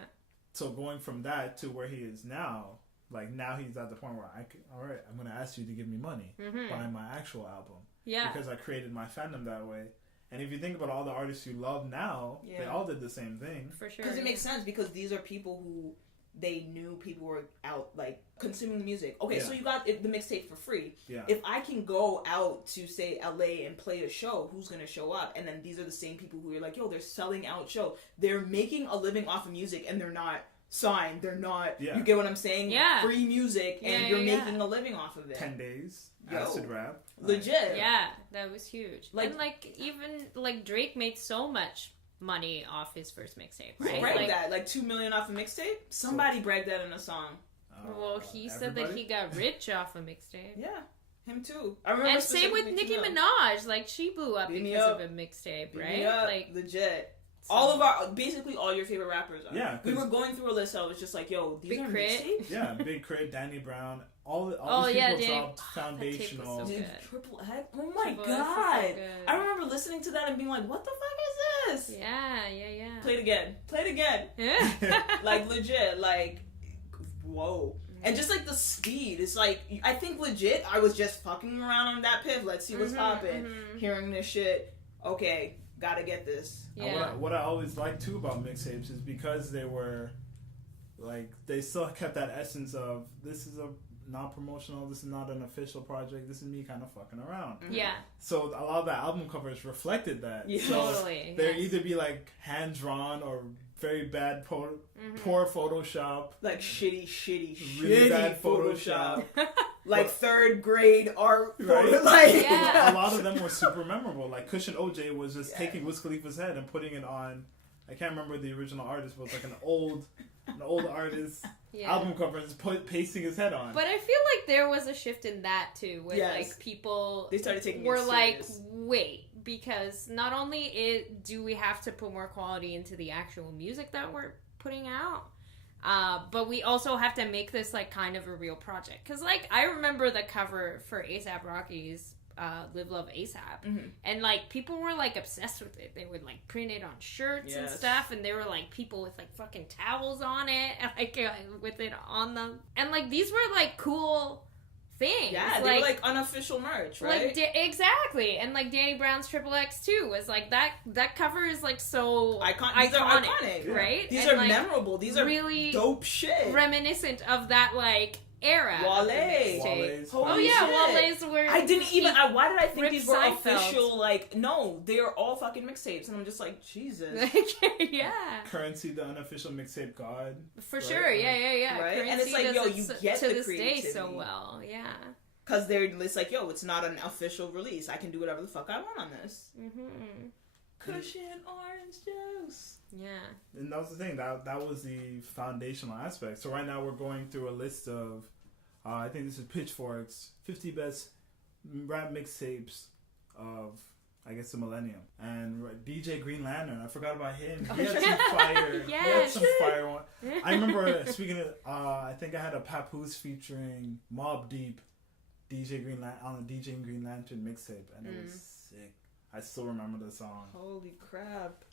So going from that to where he is now, like now he's at the point where all right, I'm gonna ask you to give me money behind my actual album. Yeah. Because I created my fandom that way. And if you think about all the artists you love now, they all did the same thing. For sure. Because it makes sense, because these are people who they knew people were out, like, consuming the music. Okay, so you got the mixtape for free. Yeah. If I can go out to, say, LA and play a show, who's going to show up? And then these are the same people who are like, yo, they're selling out show. They're making a living off of music, and they're not signed. They're not, you get what I'm saying? Yeah. Free music, and you're making a living off of it. 10 days. Acid rap. Legit. Yeah, that was huge. And, like, even, like, Drake made so much money off his first mixtape, right? Bragged that, like $2 million off a mixtape. Somebody bragged that in a song. Well, he said that he got rich off a mixtape. Yeah, him too. And same with Nicki Minaj, like she blew up because of a mixtape, right? Like legit. So. Basically all your favorite rappers are. Yeah, we were going through a list. I was just like, yo, these are mixtapes. Yeah, Big Crit, Danny Brown, all these people dropped foundational. So Triple X. Oh my god! I remember listening to that and being like, what the fuck is this? Yeah. Play it again. Yeah. Like legit, like whoa. And just like the speed, it's like I think legit. I was just fucking around on that Piff. Let's see what's popping. Hearing this shit. Okay. Gotta get this. Yeah. What I always liked too about mixtapes is because they were like they still kept that essence of this is a non-promotional, this is not an official project, this is me kind of fucking around. Yeah. So a lot of the album covers reflected that. Yeah. So totally. They'd either be like hand drawn or very bad poor Photoshop. Like shitty really bad Photoshop. Like third grade art, right? Like a lot of them were super memorable. Like Cushion OJ was just taking Wiz Khalifa's head and putting it on. I can't remember the original artist, but it was like an old artist album cover and just pasting his head on. But I feel like there was a shift in that too, where like people they started taking were like, wait, because not only do we have to put more quality into the actual music that we're putting out. But we also have to make this like kind of a real project. Because like I remember the cover for A$AP Rocky's Live Love ASAP, and like people were like obsessed with it. They would like print it on shirts and stuff, and they were like people with like fucking towels on it, and like with it on them, and like these were like cool things. Yeah, they were like unofficial merch, right? Like exactly, and like Danny Brown's Triple X too was like that cover is like so iconic, right? These are memorable. These are really dope shit, reminiscent of that like era. Wale's. Wale's were. I didn't even. Why did I think these were official? Like, no, they are all fucking mixtapes, and I'm just like, Jesus. Yeah. Currency, the unofficial mixtape god. For sure, yeah. Right, Currency and it's like, yo, you get to the this creativity. day so well, yeah. Because it's like, yo, it's not an official release. I can do whatever the fuck I want on this. Cushion orange juice. Yeah. And that was the thing. That was the foundational aspect. So right now we're going through a list of, I think this is Pitchfork's 50 best rap mixtapes of, I guess, the millennium. And DJ Green Lantern, I forgot about him. He had some fire. Yes. He had some fire one. I remember, speaking of, I think I had a Papoose featuring Mobb Deep, DJ Green on the DJ Green Lantern mixtape, and it was sick. I still remember the song. Holy crap.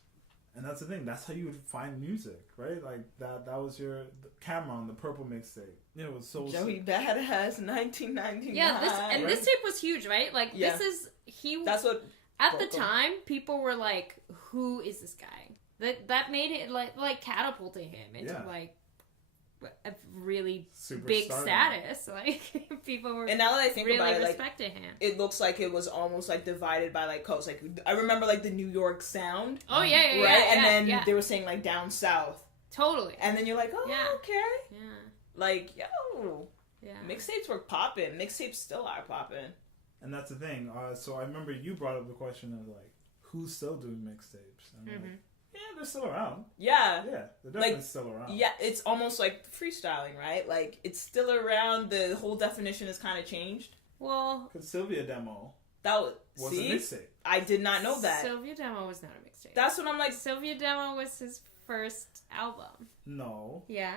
And that's the thing. That's how you would find music, right? Like, that was your Cameron, the Purple mixtape. It was so Joey sick. Badass, 1999. Yeah, this tape was huge, right? Like, this is... That's what... At the time, people were like, who is this guy? That made it, like catapulted him into, like, a really super big status. Like, people were and now that I think really about it, respected him. It looks like it was almost like divided by like coast. Like I remember like the New York sound. Oh yeah, right. And then they were saying like down south. Totally. And then you're like, oh okay. Yeah. Like mixtapes were popping. Mixtapes still are popping. And that's the thing. So I remember you brought up the question of like, who's still doing mixtapes? And like, yeah, they're still around. Yeah. Yeah, they're definitely still around. Yeah, it's almost like freestyling, right? Like, it's still around. The whole definition has kind of changed. Well... Because Sylvia Demo was a mixtape. I did not know that. Sylvia Demo was not a mixtape. That's what I'm like... Sylvia Demo was his first album. No. Yeah.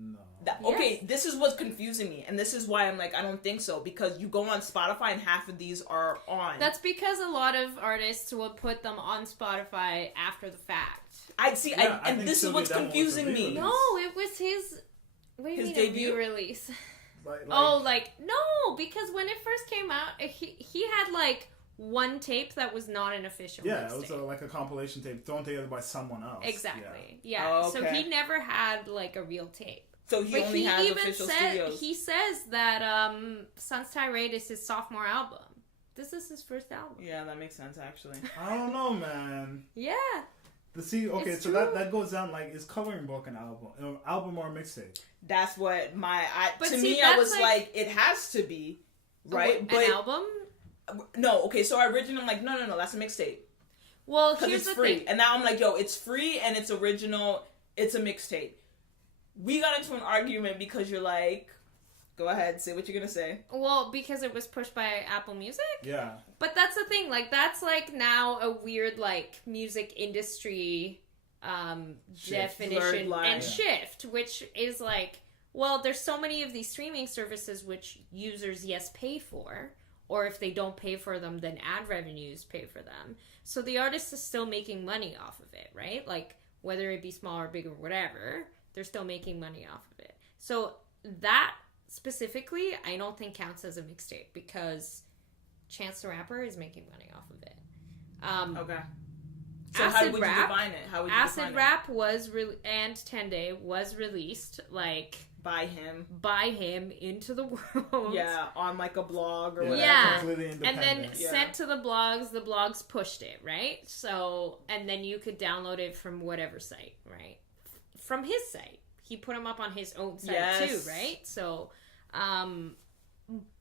No. Okay, this is what's confusing me, and this is why I'm like, I don't think so, because you go on Spotify and half of these are on. That's because a lot of artists will put them on Spotify after the fact. And this is what's confusing me. No, it was his. What do you mean debut? a release? No, because when it first came out, he had like one tape that was not an official. Yeah, it was like a compilation tape thrown together by someone else. Exactly. Yeah. Oh, okay. So he never had like a real tape. So he only has official studios. He says that Sun's Tirade is his sophomore album. This is his first album. Yeah, that makes sense actually. I don't know, man. Yeah. Okay, so that goes down like, is Coloring Book an album or a mixtape? That's what I was like, it has to be, right? An album? No, okay, so originally I'm like, no, that's a mixtape. Well, because here's it's the free. thing. And now I'm like, yo, it's free and it's original, it's a mixtape. We got into an argument because you're like, go ahead, say what you're gonna say. Well, because it was pushed by Apple Music? Yeah. But that's the thing, like, that's, like, now a weird, like, music industry definition and shift, which is, like, well, there's so many of these streaming services which users, yes, pay for, or if they don't pay for them, then ad revenues pay for them. So the artist is still making money off of it, right? Like, whether it be small or big or whatever, they're still making money off of it. So that specifically, I don't think counts as a mixtape because Chance the Rapper is making money off of it. Okay. So how would you define it? Acid Rap was and 10 Day was released like by him into the world. Yeah, on like a blog or whatever. Yeah, and then sent to the blogs pushed it, right? So, and then you could download it from whatever site, right? From his site. He put them up on his own site too, right? So,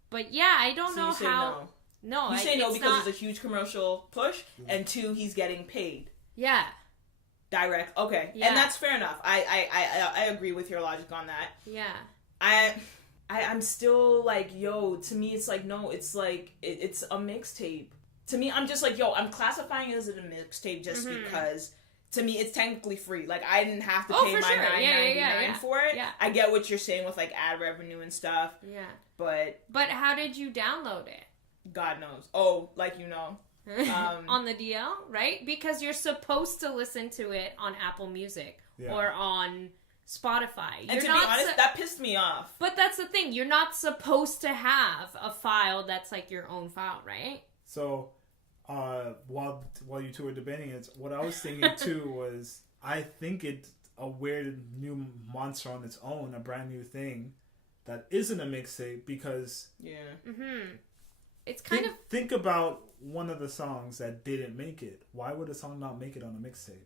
but yeah, I don't know how. No, you say no because it's a huge commercial push, and 2, he's getting paid. Yeah. Direct. Okay, yeah. And that's fair enough. I agree with your logic on that. Yeah. I'm still like, yo, to me it's like, no, it's like it's a mixtape. To me, I'm just like, yo, I'm classifying it as a mixtape just because. To me, it's technically free. Like, I didn't have to pay my $9.99 for it. Yeah. I get what you're saying with, like, ad revenue and stuff. Yeah. But how did you download it? God knows. Oh, like, you know. On the DL, right? Because you're supposed to listen to it on Apple Music or on Spotify. And to be honest, that pissed me off. But that's the thing. You're not supposed to have a file that's, like, your own file, right? So... while you two were debating it, what I was thinking too was, I think it's a weird new monster on its own, a brand new thing that isn't a mixtape because it's kind of think about one of the songs that didn't make it. Why would a song not make it on a mixtape?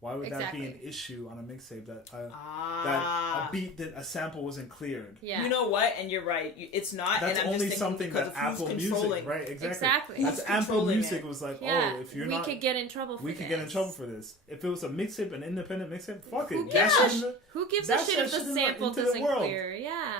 Why would that be an issue on a mixtape that a beat that a sample wasn't cleared? Yeah. You know what? And you're right. It's not. That's and I'm only just something that Apple Music, right? Exactly. That's Apple Music was like, oh, if you're not, we could get in trouble for this. We could get in trouble for this. If it was a mixtape, an independent mixtape, fuck it. Who gives a shit if the sample doesn't clear? Yeah.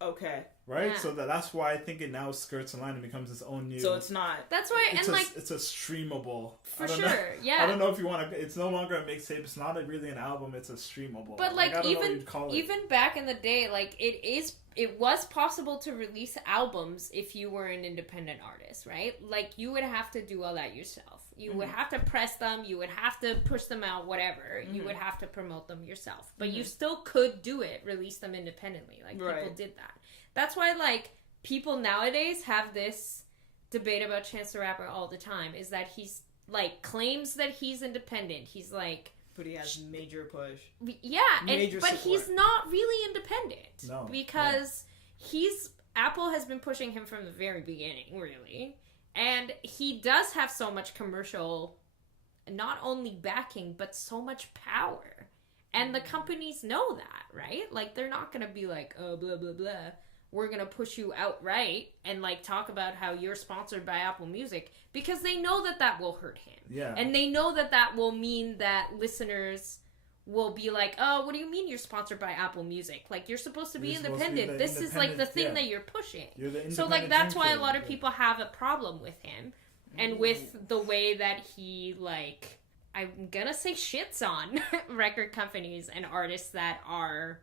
Okay. Right? Yeah. So that's why I think it now skirts the line and becomes its own new... So it's not... That's why... It's a streamable... For sure, yeah. I don't know if you want to... It's no longer a mixtape. It's not really an album. It's a streamable. But even back in the day, like, it was possible to release albums if you were an independent artist, right? Like, you would have to do all that yourself. You would have to press them. You would have to push them out, whatever. You would have to promote them yourself. But you still could do it, release them independently. Like, people did that. That's why, like, people nowadays have this debate about Chance the Rapper all the time, is that he's, like, claims that he's independent. He's, like... But he has major push. Yeah, but he's not really independent. No. Because Apple has been pushing him from the very beginning, really. And he does have so much commercial, not only backing, but so much power. And the companies know that, right? Like, they're not going to be like, oh, blah, blah, blah. We're going to push you outright and, like, talk about how you're sponsored by Apple Music, because they know that will hurt him. Yeah. And they know that will mean that listeners will be like, oh, what do you mean you're sponsored by Apple Music? Like, you're supposed to be independent. This is, like, the thing that you're pushing. So, like, that's why a lot of people have a problem with him and with the way that he, like, I'm gonna say shits on record companies and artists that are,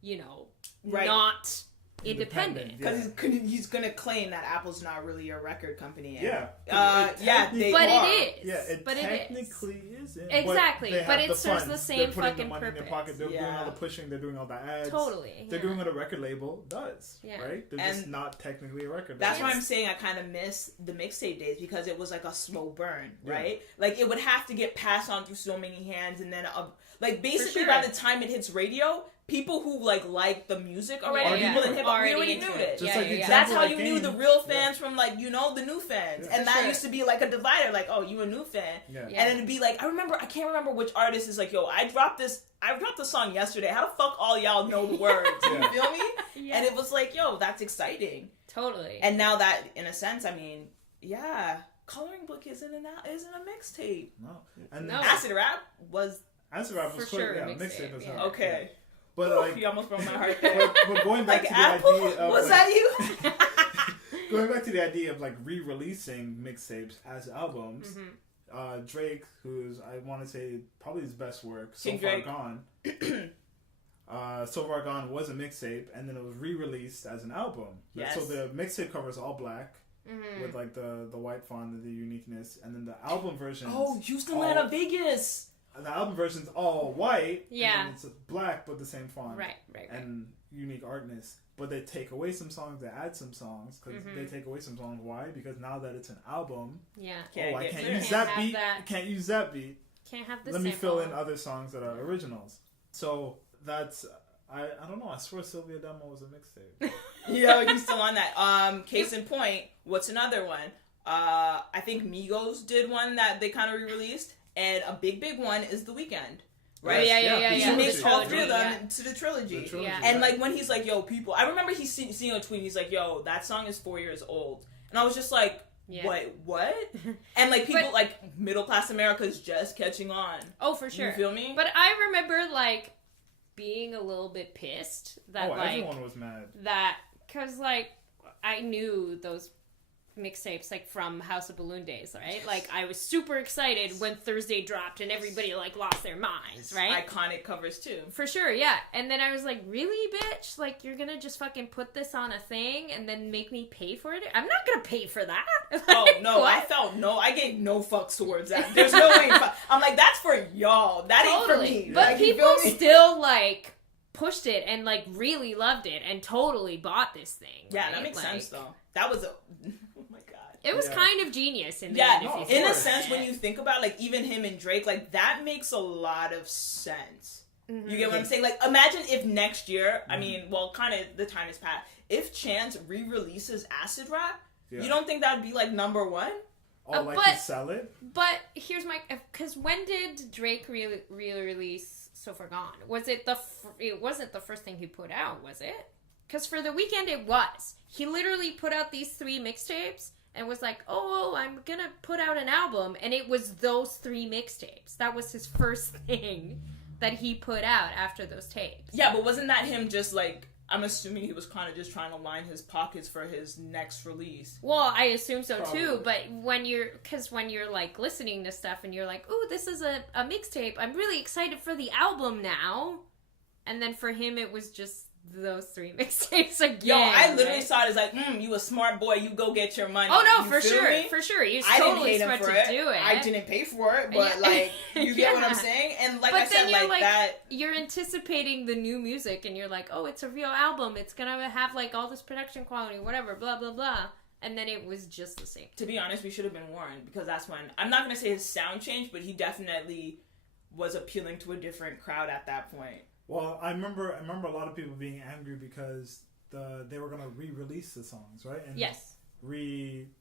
you know, not independent. Because he's gonna claim that Apple's not really a record company. Yeah. They are. It is. Yeah, it but technically isn't. Exactly, but it serves the They're same putting fucking the money purpose. in their pocket. They're doing all the pushing. They're doing all the ads. Totally. They're doing what a record label does. Yeah. Right? They're just not technically a record label. That's why I'm saying I kind of miss the mixtape days, because it was like a slow burn, right? Like, it would have to get passed on through so many hands, and then like basically by the time it hits radio, people who like the music already, people in hip hop, we already knew it. That's how you knew the real fans from, like, you know, the new fans. And that used to be like a divider, like, oh, you a new fan. And then it'd be like, I can't remember which artist is like, yo, I dropped the song yesterday. How the fuck all y'all know the words? You feel me? And it was like, yo, that's exciting. Totally. And now that, in a sense, I mean, Coloring Book isn't a mixtape. No. And Acid Rap was for sure a mixtape as well. Okay. But like, you almost broke my heart there. But going back like to Apple? the idea of, was like, that you? going back to the idea of like re-releasing mixtapes as albums, Drake, who's, I want to say, probably his best work, So Far Gone. So Far Gone was a mixtape, and then it was re-released as an album. Yes. So the mixtape cover is all black. With like the white font and the uniqueness, and then the album version. Oh, Houston, Atlanta, Vegas. The album version's all white. Yeah. And it's black, but the same font. Right. And unique artness. But they take away some songs, they add some songs, because they take away some songs. Why? Because now that it's an album, I can't use that beat. Can't use that beat. Can't have this. Let me fill in other songs that are originals. So that's. I don't know. I swear Sylvia Demo was a mixtape. Yo, you still on that? Case in point, what's another one? I think Migos did one that they kind of re-released, and a big one is The Weeknd. Right? Yeah. He mixed all three of them to the trilogy. And like when he's like, yo, people, I remember he's seeing a tweet, he's like, yo, that song is 4 years old. And I was just like, what? And like people, like middle class America is just catching on. Oh, for sure. You feel me? But I remember like being a little bit pissed that everyone was mad. That, cause like I knew those mixtapes like from House of Balloon days, right? Like I was super excited when Thursday dropped and everybody like lost their minds, right? Iconic covers too. For sure, yeah. And then I was like, really, bitch? Like you're gonna just fucking put this on a thing and then make me pay for it? I'm not gonna pay for that. Like, oh no, what? I gave no fucks towards that. There's no way. I'm like, that's for y'all. That ain't for me. But like, people still like pushed it and like really loved it and totally bought this thing. Yeah, right? that makes sense though. That was it was kind of genius in the end. Yeah, in a sense, when you think about like even him and Drake, like that makes a lot of sense. You get what I'm saying? Like imagine if next year, I mean, well, kind of the time has passed. If Chance re-releases Acid Rap, you don't think that would be like #1? To sell it? But here's my, because when did Drake re-release So Far Gone? Was it it wasn't the first thing he put out, was it? Because for The Weeknd it was. He literally put out these 3 mixtapes and was like, oh, I'm gonna put out an album. And it was those 3 mixtapes. That was his first thing that he put out after those tapes. Yeah, but wasn't that him just like, I'm assuming he was kind of just trying to line his pockets for his next release. Well, I assume so too, but when you're like listening to stuff and you're like, ooh, this is a mixtape, I'm really excited for the album now. And then for him, it was just those 3 mixtapes again. Yo, I literally saw it as like, you a smart boy, you go get your money. Oh no, you for sure, me? For sure. He's totally smart to do it. I didn't pay for it, but like, you get what I'm saying? And like I said, like that. You're anticipating the new music and you're like, oh, it's a real album. It's gonna have like all this production quality, whatever, blah, blah, blah. And then it was just the same. To be honest, we should have been warned, because that's when, I'm not gonna say his sound changed, but he definitely was appealing to a different crowd at that point. Well, I remember a lot of people being angry because they were gonna re-release the songs, right? And yes.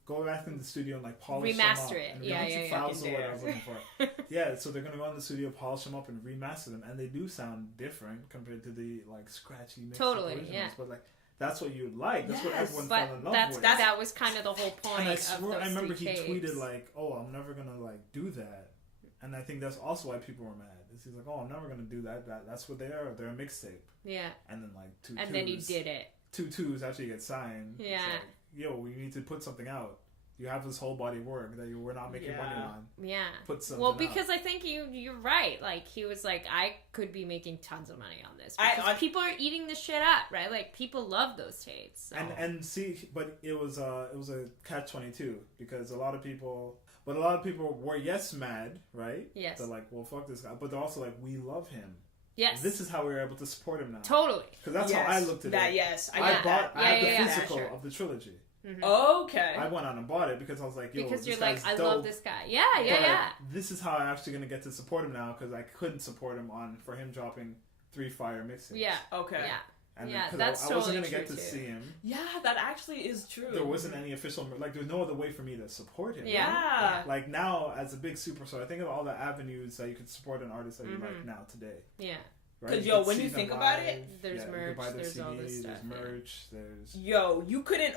Go back in the studio and like polish remaster them up. it. And Yeah. Files or what I was looking for. Yeah, so they're gonna go in the studio, polish them up, and remaster them, and they do sound different compared to the like scratchy mix originals. Yeah. But like that's what you like. That's what everyone fell in love with. That was kind of the whole point. And I remember he tapes. tweeted like, "Oh, I'm never gonna like do that," and I think that's also why people were mad. He's like, "Oh, I'm never gonna do that. That's what they are. They're a mixtape." Yeah. And then like 2 And then he did it. 2 2s after you get signed. Yeah. Like, yo, we need to put something out. you have this whole body of work that you were not making money on. Yeah. Put something well, because out. I think you're right. Like, he was like, I could be making tons of money on this. Because people are eating this shit up, right? Like, people love those tapes. So. And see, but it was a catch-22 because a lot of people were mad, right? Yes. They're like, well, fuck this guy, but they're also like, we love him. Yes. This is how we were able to support him now. Totally. Because that's how I looked at it. Yes. I had the physical of the trilogy. Mm-hmm. Okay. I went out and bought it because I was like, yo, because this you're like, I dope. love this guy. Yeah. This is how I'm actually going to get to support him now because I couldn't support him for him dropping 3 fire mixes. Yeah. Okay. Yeah. And that's I wasn't totally get to too. see him. Yeah, that actually is true. There wasn't any official, like, there's no other way for me to support him. Yeah. Like, now, as a big superstar, think of all the avenues that you could support an artist that you like now, today. Yeah. Because, right? when you think about it, there's merch, there's all this stuff. There's merch, there's... Yo, you couldn't...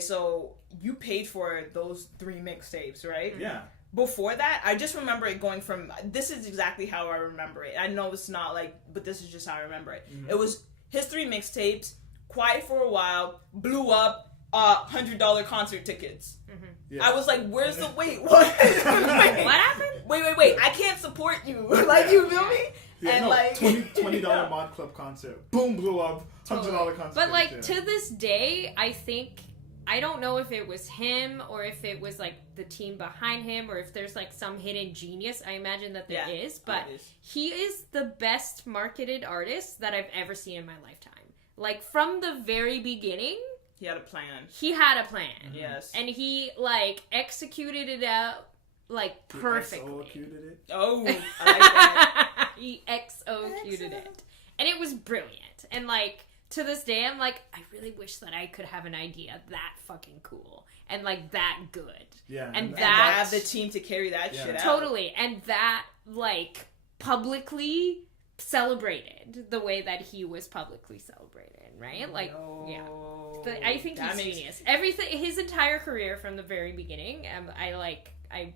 so you paid for those 3 mixtapes, right? Yeah. Before that, I just remember it going from... This is exactly how I remember it. I know it's not like... But this is just how I remember it. Mm-hmm. It was his 3 mixtapes, Quiet for a While, blew up, $100 concert tickets. Mm-hmm. Yeah. I was like, where's the... Wait, what? What happened? Wait. I can't support you. Like, you feel me? Yeah, and no, like $20 Mod Club concert, boom, blew up, $100 concert. But like to this day, I don't know if it was him or if it was like the team behind him or if there's like some hidden genius. I imagine that there is, but he is the best marketed artist that I've ever seen in my lifetime. Like from the very beginning, he had a plan. Mm-hmm. Yes, and he like executed it out like perfectly. Executed it. Oh, I like that. He executed it. And it was brilliant. And like to this day I'm like, I really wish that I could have an idea that fucking cool and like that good. Yeah. And that have the team to carry that shit out. Totally. And that like publicly celebrated the way that he was publicly celebrated, right? Like I think he's genius. Everything, his entire career from the very beginning, I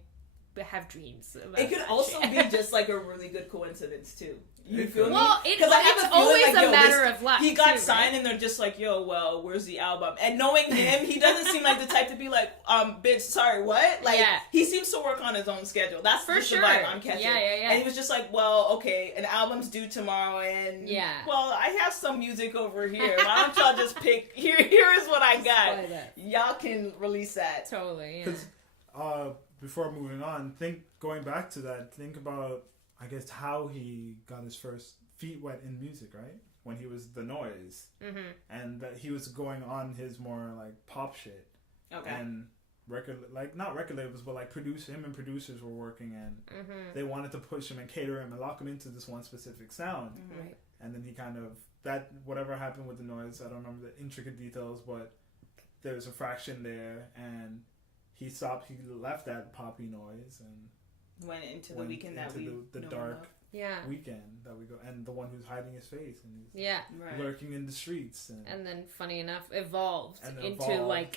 have dreams about it could also be just like a really good coincidence too. You feel me? Well, it's always like, a matter of luck. He got signed and they're just like, yo, well, where's the album? And knowing him, he doesn't seem like the type to be like, bitch, sorry, what? Like, he seems to work on his own schedule. That's for sure. The vibe I'm catching. Yeah. And he was just like, well, okay, an album's due tomorrow and, well, I have some music over here. Why don't y'all just pick, here is what I got. Y'all can release that. Totally, Because, before moving on, going back to that, think about, I guess, how he got his first feet wet in music, right? When he was The Noise. Mm-hmm. And that he was going on his more, like, pop shit. Okay. And not record labels, but, like, him and producers were working, and they wanted to push him and cater him and lock him into this one specific sound. Mm-hmm. Right. And then he kind of, whatever happened with The Noise, I don't remember the intricate details, but there's a fraction there, and... He left that poppy noise and went into the weekend that we the dark weekend that we go, and the one who's hiding his face and he's lurking in the streets, and then funny enough evolved into a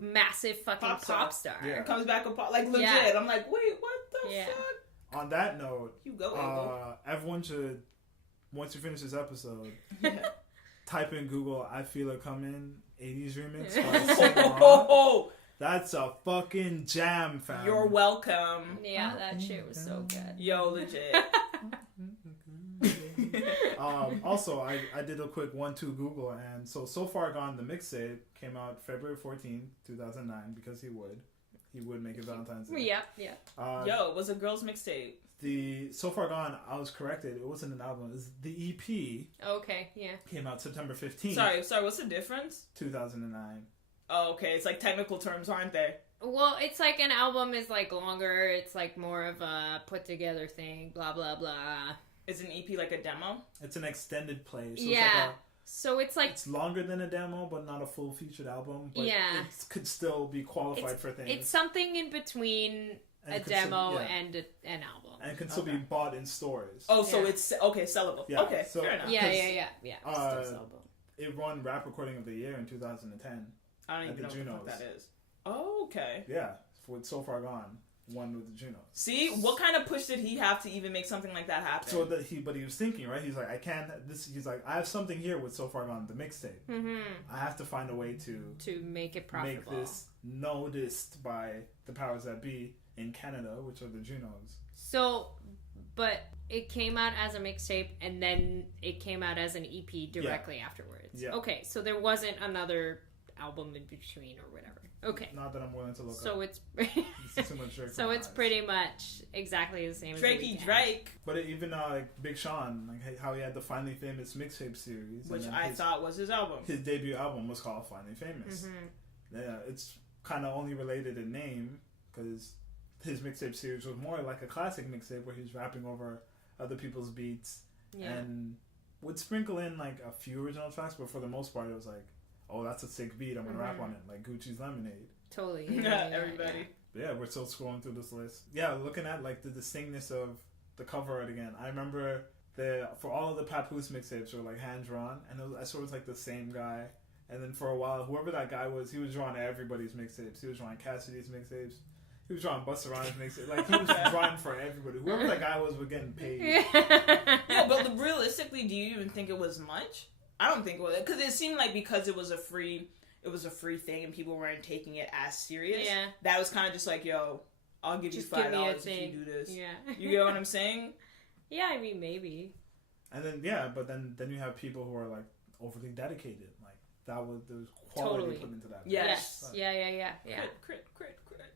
massive fucking pop star. It comes back a pop, like legit. I'm like, wait, what the fuck? On that note, you go. Everyone should, once you finish this episode, type in Google "I Feel It Coming" 80s remix. That's a fucking jam, fam. You're welcome. Yeah, that shit was so good. Yo, legit. Also, I did a quick 1-2 Google, and So Far Gone, the mixtape, came out February 14th, 2009, because he would make it Valentine's Day. Yeah. Yo, it was a girl's mixtape. The So Far Gone, I was corrected. It wasn't an album. It was the EP. Okay, yeah. Came out September 15th. Sorry, what's the difference? 2009. Oh, okay. It's like technical terms, aren't they? Well, it's like an album is like longer. It's like more of a put together thing. Blah blah blah. Is an EP like a demo? It's an extended play. So it's longer than a demo, but not a full featured album. But it could still be qualified for things. It's something in between a demo and an album, and it can still be bought in stores. Oh, so it's sellable. Yeah. Okay, so, fair enough. Yeah. Still sellable. It won Rap Recording of the Year in 2010. I don't even know what that is. Oh, okay. Yeah, with So Far Gone. won with the Junos. See, what kind of push did he have to even make something like that happen? So that he was thinking, right? He's like, I can't. He's like, I have something here with So Far Gone, the mixtape. Mm-hmm. I have to find a way to make it profitable. Make this noticed by the powers that be in Canada, which are the Junos. So, but it came out as a mixtape, and then it came out as an EP directly afterwards. Yeah. Okay, so there wasn't another album in between or whatever. Okay. Not that I'm willing to look up. So it's too much Drake. So it's pretty much exactly the same. Drakey Drake. But even like Big Sean, like how he had the Finally Famous mixtape series, which I thought was his album. His debut album was called Finally Famous. Mm-hmm. Yeah, it's kind of only related in name because his mixtape series was more like a classic mixtape where he's rapping over other people's beats and would sprinkle in like a few original tracks, but for the most part it was like, oh, that's a sick beat, I'm gonna rap on it, like Gucci's Lemonade. Totally. Everybody. Yeah, we're still scrolling through this list. Yeah, looking at like the distinctness of the cover art again. I remember for all of the Papoose mixtapes were like hand drawn, and I sort of like the same guy. And then for a while, whoever that guy was, he was drawing everybody's mixtapes. He was drawing Cassidy's mixtapes. He was drawing Busta Rhymes mixtapes. Like he was drawing for everybody. Whoever that guy was getting paid. Yeah, but realistically, do you even think it was much? I don't think it was, because it seemed like because it was a free thing and people weren't taking it as serious. Yeah. That was kind of just like, yo, I'll give you $5 if you do this. Yeah. You get what I'm saying? Yeah, I mean maybe. And then but then you have people who are like overly dedicated. Like there was quality put into that. Yes. Like, yeah. Crit.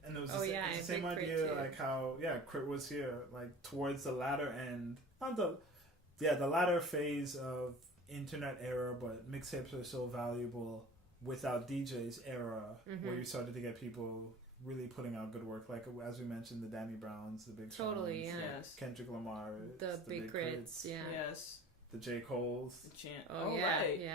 And it was the same idea, like how Crit was here, like towards the latter end, not the latter phase of internet era, but mixtapes are so valuable without DJs era, where you started to get people really putting out good work, like as we mentioned, the Danny Browns, the Big Seans, yes. Kendrick Lamar, the Big Crits, yes, the J. Coles, the Chant. Right.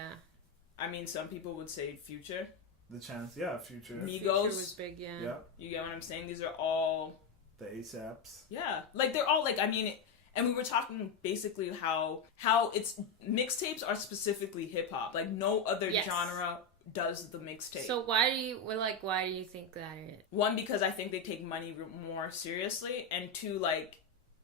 I mean, some people would say Future, the Chance, Future, Migos Future was big, yeah. You get what I'm saying? These are all the ASAPs, like they're all like, I mean. And we were talking basically how it's mixtapes are specifically hip hop. Like no other genre does the mixtape. So why do you think that? One, because I think they take money more seriously, and two, like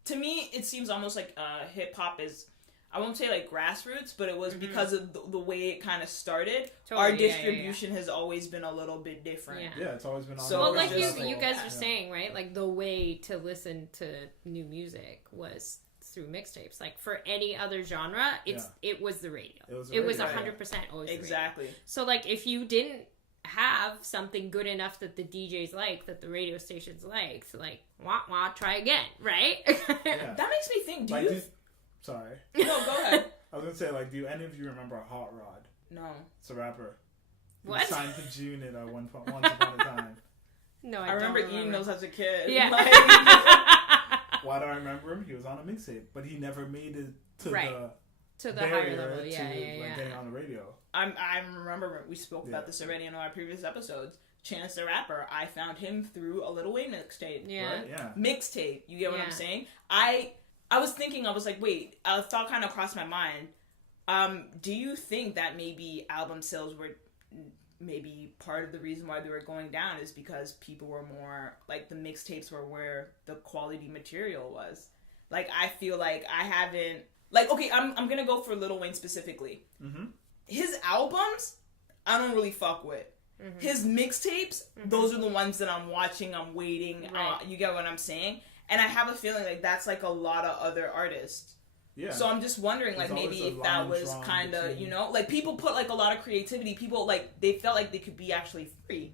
to me, it seems almost like hip hop is, I won't say like grassroots, but it was because of the way it kind of started. Totally, our distribution has always been a little bit different. Yeah, it's always been. So like you guys are saying, right? Like the way to listen to new music was through mixtapes. Like for any other genre, it was the radio. It was 100% always exactly. The radio. So like if you didn't have something good enough that the DJs like, that the radio stations liked, so like wah try again, right? That makes me think. Sorry. No, go ahead. I was gonna say, like, do any of you remember Hot Rod? No. It's a rapper. He what? was signed to G-Unit at once upon a time. No, I remember eating those as a kid. Yeah. Like, why do I remember him? He was on a mixtape, but he never made it to the higher level. Like, getting on the radio. I remember we spoke about this already in our previous episodes. Chance the Rapper, I found him through a Lil Wayne mixtape. Yeah. Right? Yeah. Mixtape. You get what I'm saying? I was thinking, I was like, wait, a thought kind of crossed my mind. Do you think that maybe album sales were maybe part of the reason why they were going down is because people were more, like, the mixtapes were where the quality material was? Like, I feel like I haven't, like, okay, I'm gonna go for Lil Wayne specifically. Mm-hmm. His albums, I don't really fuck with. Mm-hmm. His mixtapes, those are the ones that I'm watching, I'm waiting, you get what I'm saying? And I have a feeling like that's like a lot of other artists. Yeah. So I'm just wondering, like, maybe if that was kind of, you know, like people put like a lot of creativity. People like they felt like they could be actually free,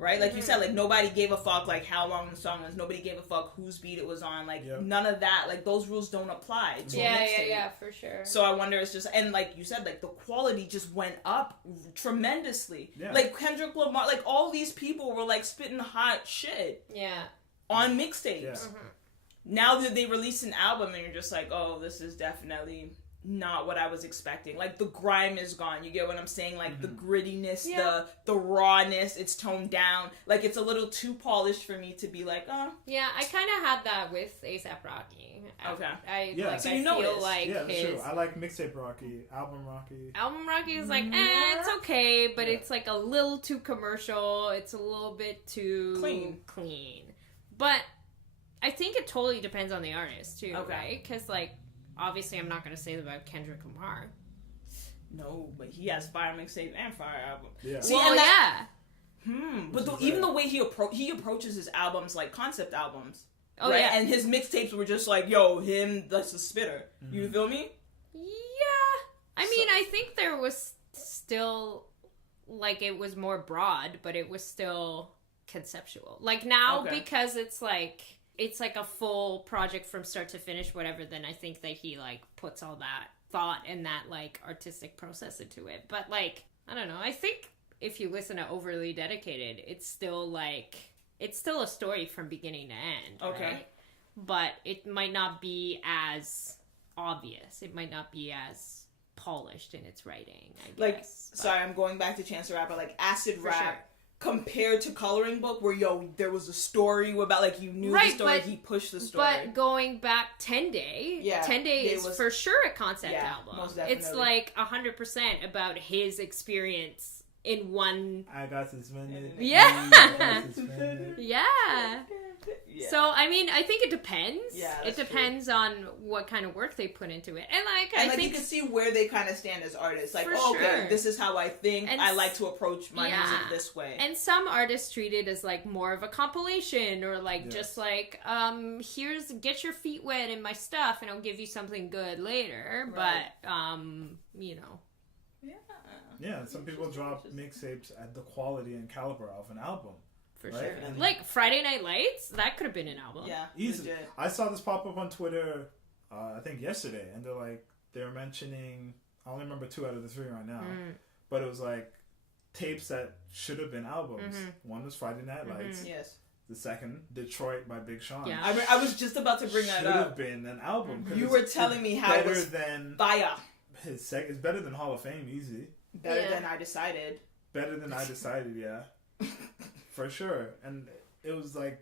right? Like you said, like nobody gave a fuck like how long the song was. Nobody gave a fuck whose beat it was on. Like none of that. Like those rules don't apply to a mixtape. Yeah, for sure. So I wonder, it's just, and like you said, like the quality just went up tremendously. Yeah. Like Kendrick Lamar, like all these people were like spitting hot shit. Yeah. On mixtapes. Yeah. Mm-hmm. Now that they release an album and you're just like, oh, this is definitely not what I was expecting. Like the grime is gone. You get what I'm saying? Like the grittiness, the rawness, it's toned down. Like it's a little too polished for me to be like, oh. Yeah, I kind of had that with A$AP Rocky. Okay. So I feel like that's true. I like mixtape Rocky, album Rocky. Album Rocky is like, it's okay, but it's like a little too commercial. It's a little bit too clean. But I think it totally depends on the artist too, Okay. right? Because like, obviously, I'm not gonna say that about Kendrick Lamar. No, but he has fire mixtape and fire album. Yeah. See, Well, and yeah. But even the way he approaches his albums like concept albums. Oh right? yeah. And his mixtapes were just like, yo, him, that's the spitter. You feel me? Yeah. I mean, I think there was still, like, it was more broad, but it was still conceptual. Like, now, because it's like a full project from start to finish, whatever, then I think that he, like, puts all that thought and that, like, artistic process into it. But, like, I don't know. I think if you listen to Overly Dedicated, it's still, like, it's still a story from beginning to end, Okay. right? But it might not be as obvious. It might not be as polished in its writing, I guess. Like, sorry, I'm going back to Chance the Rapper, like acid rap sure. compared to Coloring Book, where there was a story about, like, you knew the story, he pushed the story. But going back 10 Day, 10 Day is for sure a concept album. Most definitely. It's like 100% about his experience in one. I got suspended. Yeah. I got suspended. Yeah. Yeah. So, I mean, I think it depends. Yeah, it depends on what kind of work they put into it. And, like, I think you can see where they kind of stand as artists. Like, For okay, sure. this is how I think. And I like to approach my music this way. And some artists treat it as, like, more of a compilation or, like, just like, here's, get your feet wet in my stuff and I'll give you something good later. Right. But, you know. Yeah, some people drop mixtapes at the quality and caliber of an album. For right? sure. And Like, Friday Night Lights, that could have been an album. Yeah, easily. legit. I saw this pop up on Twitter, I think yesterday, and they're mentioning, I only remember 2 out of the 3 right now, but it was like tapes that should have been albums. One was Friday Night Lights. Yes. The second, Detroit by Big Sean. Yeah. I was just about to bring that Should up. have been an album. 'cause You it's were telling me how it better was than fire. it's better than Hall of Fame, easy. Better than I decided. Better than I decided, yeah. For sure. And it was like,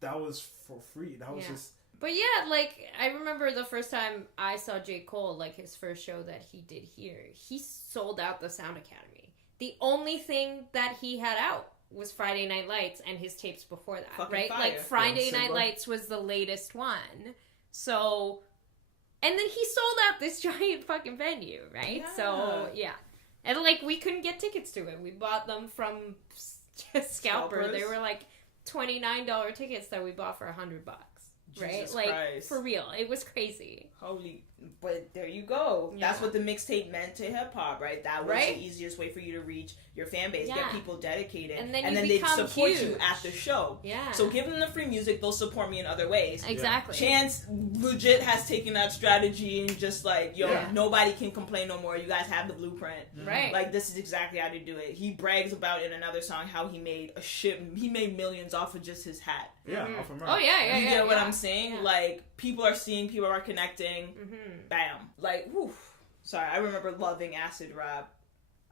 that was for free. That was just... But yeah, like, I remember the first time I saw J. Cole, like, his first show that he did here, he sold out the Sound Academy. The only thing that he had out was Friday Night Lights and his tapes before that, Fucking right? fire. Like, Friday Yeah, Night Simba. Lights was the latest one. So, and then he sold out this giant fucking venue, right? Yeah. So, yeah. And, like, we couldn't get tickets to it. We bought them from Scalper. Scalpers? They were, like, $29 tickets that we bought for $100. Right? Jesus Like, Christ. for real. It was crazy. Holy, but there you go. Yeah. That's what the mixtape meant to hip hop, right? That was Right? the easiest way for you to reach your fan base, Yeah. get people dedicated, And then and you then they become support huge. you at the show. Yeah. So give them the free music; they'll support me in other ways. Exactly. Chance legit has taken that strategy and just like, yo, Yeah. nobody can complain no more. You guys have the blueprint. Right. Like, this is exactly how to do it. He brags about in another song how he made he made millions off of just his hat. Yeah, Mm-hmm. off of Oh, yeah. You get what I'm saying? Yeah. Like, people are seeing, people are connecting. Mm-hmm. Bam. Like, whew. Sorry, I remember loving acid rap.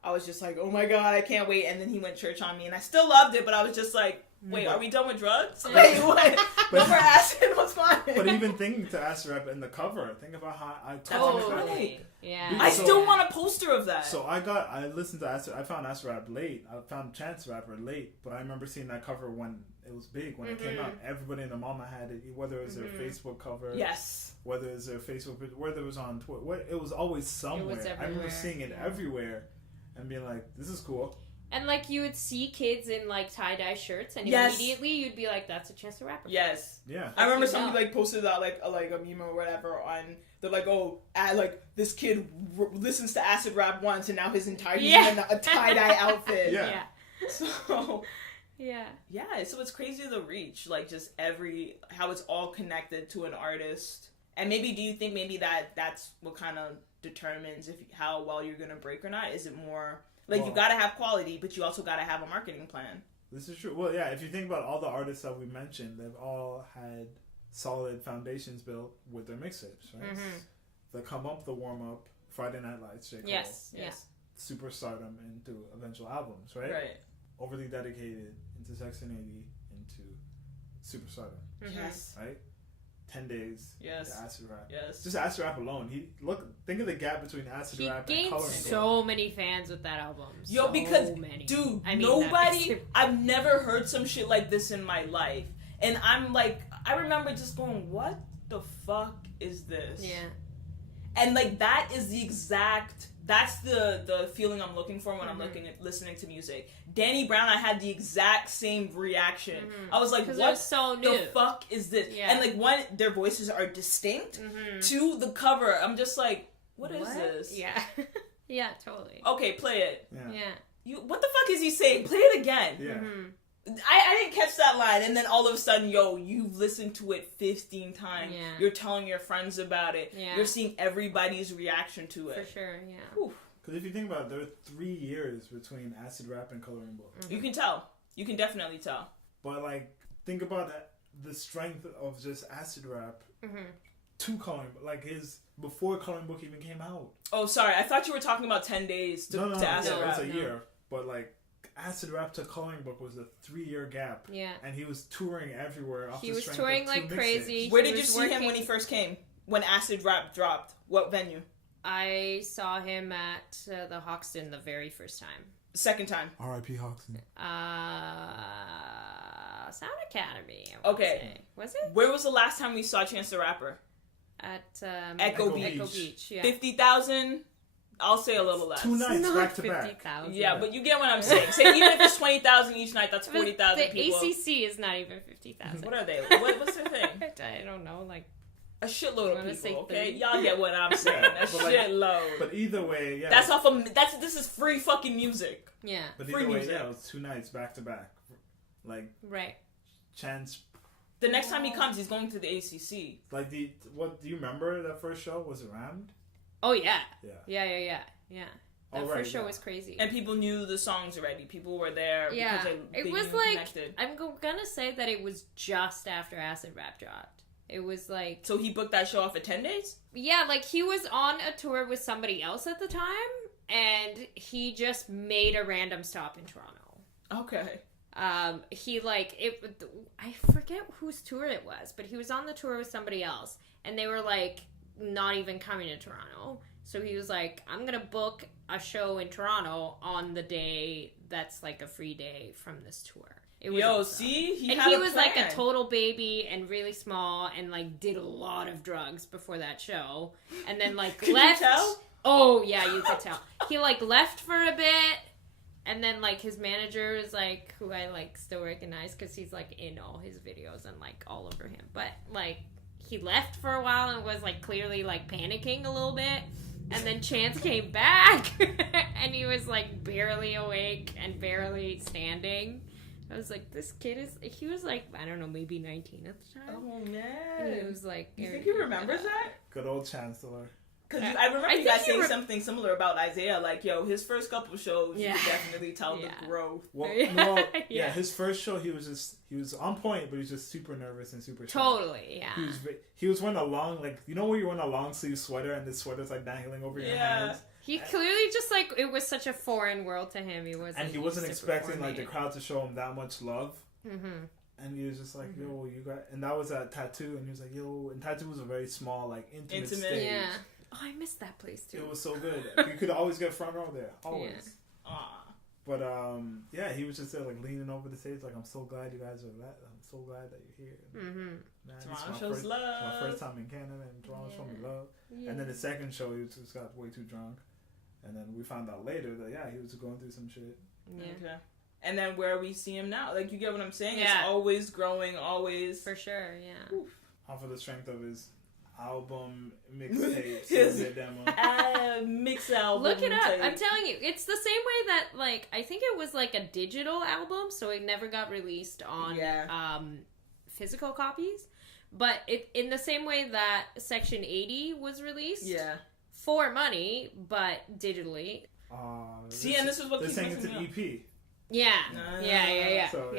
I was just like, oh my god, I can't wait. And then he went church on me, and I still loved it, but I was just like, wait, are we done with drugs? Wait, what? No more acid? What's fine? But even thinking to acid rap in the cover, think about how Right. Yeah. I So- still want a poster of that. So I listened to acid. I found acid rap late. I found Chance Rapper late, but I remember seeing that cover when it was big when it came out. Everybody and their mama had it, whether it was their Facebook cover, Yes. whether it was their Facebook, whether it was on Twitter. It was always somewhere. I remember everywhere. seeing it everywhere and being like, "This is cool." And, like, you would see kids in, like, tie-dye shirts, and Yes. immediately you'd be like, that's a Chance the Rapper. Yes. Yeah. I remember You know. somebody like posted out like a meme or whatever on. They're like, oh, like this kid listens to acid rap once, and now his entire he's in a tie dye outfit. Yeah. So Yeah. yeah, so it's crazy the reach, like just how it's all connected to an artist. And maybe do you think maybe that's what kind of determines how well you're gonna break or not? Is it more like you gotta have quality, but you also gotta have a marketing plan? This is true. Well, yeah, if you think about all the artists that we mentioned, they've all had solid foundations built with their mixtapes, right? The Come Up, the Warm Up, Friday Night Lights, J. Cole, Yes. Superstardom into eventual albums, right? Right. Overly Dedicated into Section 80 into Superstardom, Yes. right? 10 Days, Yes. to Acid Rap. Yes. Just Acid Rap alone. Think of the gap between Acid He Rap and gained Coloring so many fans with that album. Yo, So because many. dude, I mean, nobody. I've never heard some shit like this in my life, and I'm like, I remember just going, what the fuck is this? Yeah. And like that is that's the feeling I'm looking for when I'm listening to music. Danny Brown, I had the exact same reaction. I was like, what so new. the fuck is this? Yeah. And like one, their voices are distinct. Two, the cover, I'm just like, what is this? Yeah. Yeah, totally. Okay, play it. Yeah. What the fuck is he saying? Play it again. Yeah. I didn't catch that line, and then all of a sudden, you've listened to it 15 times. Yeah. You're telling your friends about it. Yeah. You're seeing everybody's reaction to it. For sure, yeah. Because if you think about it, there were 3 years between acid rap and coloring book. You can tell. You can definitely tell. But like, think about that, the strength of just acid rap to coloring book. Like before coloring book even came out. Oh, sorry. I thought you were talking about 10 days to acid rap. It was a year. But like, acid rap to coloring book was a 3-year gap. Yeah. And he was touring everywhere. He was touring like crazy. Where did you see him when he first came? When acid rap dropped? What venue? I saw him at the Hoxton the very first time. Second time. R.I.P. Hoxton. Sound Academy. Okay. Say. Was it? Where was the last time we saw Chance the Rapper? At Echo Beach. Yeah. 50,000. I'll say a little less. 2 nights Not back to 50,000. back. Yeah, but you get what I'm saying. Say even if it's 20,000 each night, that's 40,000 people. The ACC is not even 50,000. What are they? What's their thing? I don't know. Like a shitload of people. Okay, 30. y'all get what I'm saying. A shitload. But either way, yeah. That's off of. This is free fucking music. Yeah. But free either way, music. yeah, it was 2 nights back to back. Like right. Chance. The next time he comes, he's going to the ACC. Like what do you remember that first show? Was it rammed? Oh yeah. Yeah. Yeah. That first show was crazy. And people knew the songs already. People were there. Yeah. Because they it was knew like connected. I'm gonna say that it was just after acid rap dropped. It was like so he booked that show off for 10 days. Yeah, like he was on a tour with somebody else at the time, and he just made a random stop in Toronto. Okay. He like it. I forget whose tour it was, but he was on the tour with somebody else, and they were like not even coming to Toronto. So he was like, "I'm gonna book a show in Toronto on the day that's like a free day from this tour." It was awesome. See, he was like a total baby and really small, and like did a lot of drugs before that show, and then like Could left. you tell? Oh yeah, you could tell. He like left for a bit. And then, like, his manager is, like, who I, like, still recognize because he's, like, in all his videos and, like, all over him. But, like, he left for a while and was, like, clearly, like, panicking a little bit. And then Chance came back and he was, like, barely awake and barely standing. I was like, this kid is... He was, like, I don't know, maybe 19 at the time. Oh, man. And he was, like... You think he remembers that? Good old Chancellor. Because I remember you guys saying something similar about Isaiah, like, yo, his first couple shows, you could definitely tell the growth. Well, his first show, he was on point, but he was just super nervous and super shy. Totally, yeah. He was wearing a long, like, you know where you're wearing a long sleeve sweater and the sweater's, like, dangling over your hands? He clearly just, like, it was such a foreign world to him. He wasn't expecting, like, the crowd to show him that much love. Mm-hmm. And he was just like, yo, you got... And that was at Tattoo, and he was like, yo... And Tattoo was a very small, like, intimate stage. Yeah. Oh, I missed that place, too. It was so good. You could always get front row there. Always. Yeah. But, he was just there, like, leaning over the stage, like, I'm so glad you guys are that. I'm so glad that you're here. Mm-hmm. Man, Toronto shows love. It's my first time in Canada, and Toronto showed me love. Yeah. And then the second show, he just got way too drunk. And then we found out later that, he was going through some shit. Yeah. Okay. And then where we see him now. Like, you get what I'm saying? Yeah. It's always growing, always. For sure, yeah. Oof. Off of the strength of his album, mixtapes, his demo. Mix album. Look it up. Tape. I'm telling you, it's the same way that, like, I think it was like a digital album, so it never got released on physical copies. But in the same way that Section 80 was released. Yeah. For money, but digitally. See, and this is what they're keeps saying it's an EP. Yeah. Yeah. So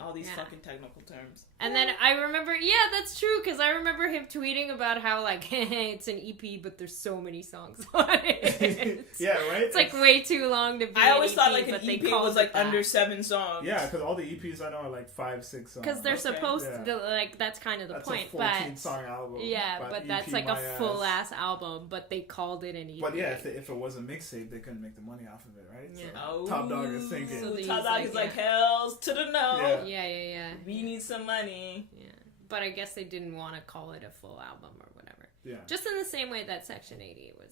all these fucking technical terms. And then I remember, that's true, because I remember him tweeting about how, like, it's an EP, but there's so many songs on it. Yeah, right? It's, like, way too long to be I always EP, thought, like, an EP was, like, under 7 songs. Yeah, because all the EPs I know are, like, 5, 6 songs. Because they're supposed to, like, that's kind of the point. That's a 14-song album. Yeah, but that's, like, a full-ass album, but they called it an EP. But, yeah, if it was a mixtape, they couldn't make the money off of it, right? Yeah. So Top Dog is thinking. So Top Dog is like, hells to the no. Yeah. We need some money. Yeah. But I guess they didn't want to call it a full album or whatever. Yeah. Just in the same way that Section 80 was,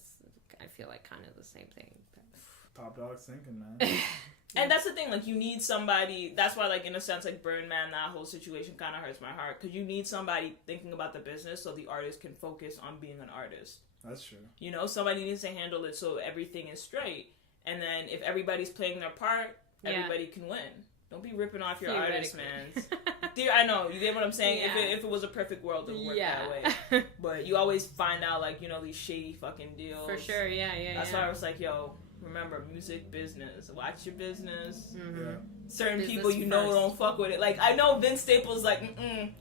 I feel like, kind of the same thing. Top dog's thinking, man. And that's the thing, like, you need somebody, that's why, like, in a sense, like, Burn Man, that whole situation kind of hurts my heart, because you need somebody thinking about the business so the artist can focus on being an artist. That's true. You know, somebody needs to handle it so everything is straight, and then if everybody's playing their part, everybody can win. Don't be ripping off your artists, man. I know, you get what I'm saying? Yeah. If it was a perfect world, it would work that way. But you always find out, like, you know, these shady fucking deals. For sure, yeah. That's why I was like, yo, remember, music business. Watch your business. Mm-hmm. Yeah. Certain Business people you know first. don't fuck with it. Like, I know Vince Staples like,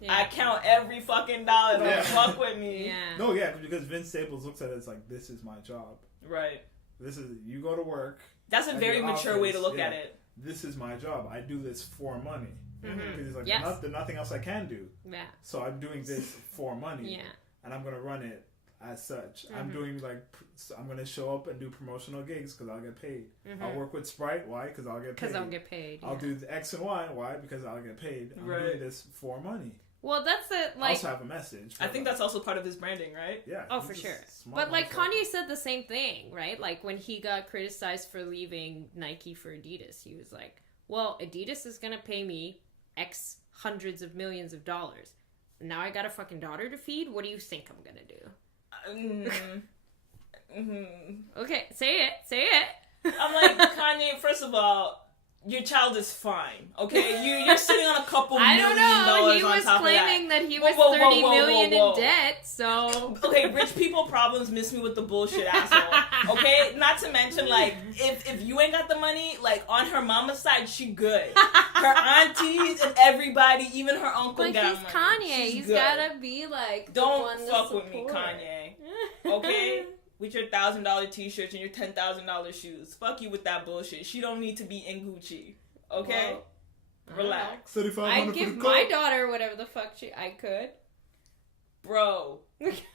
I count every fucking dollar. Don't fuck with me. Yeah. No, yeah, because Vince Staples looks at it as like, this is my job. Right. This is, you go to work. That's a very mature way to look at yeah. it. This is my job. I do this for money. Mm-hmm. Because he's like, Yes. there's nothing else I can do. Yeah. So I'm doing this for money. Yeah. And I'm going to run it as such. Mm-hmm. I'm doing like, I'm going to show up and do promotional gigs because I'll get paid. Mm-hmm. I'll work with Sprite. Why? Because I'll get paid. Because I'll get paid. I'll do the X and Y. Why? Because I'll get paid. I'm doing this for money. Well, that's the, I like... also have a message. I think that's also part of his branding, right? Yeah. Oh, for sure. But, like, Kanye said the same thing, right? Like, when he got criticized for leaving Nike for Adidas, he was like, well, Adidas is going to pay me X hundreds of millions of dollars. Now I got a fucking daughter to feed? What do you think I'm going to do? Okay, say it. I'm like, Kanye, first of all, your child is fine, okay? You're sitting on a couple I million don't know. dollars He on was top claiming of that he was 30 million in debt, so... Okay, rich people problems miss me with the bullshit, asshole. Okay? Not to mention, like, if you ain't got the money, like, on her mama's side, she good. Her aunties and everybody, even her uncle But got he's money. Kanye. She's He's good. gotta be, like, the Don't one to fuck with me, support. Kanye. Okay? With your $1,000 t-shirts and your $10,000 shoes. Fuck you with that bullshit. She don't need to be in Gucci. Okay? Well, relax. I'd give my daughter whatever the fuck I could. Bro,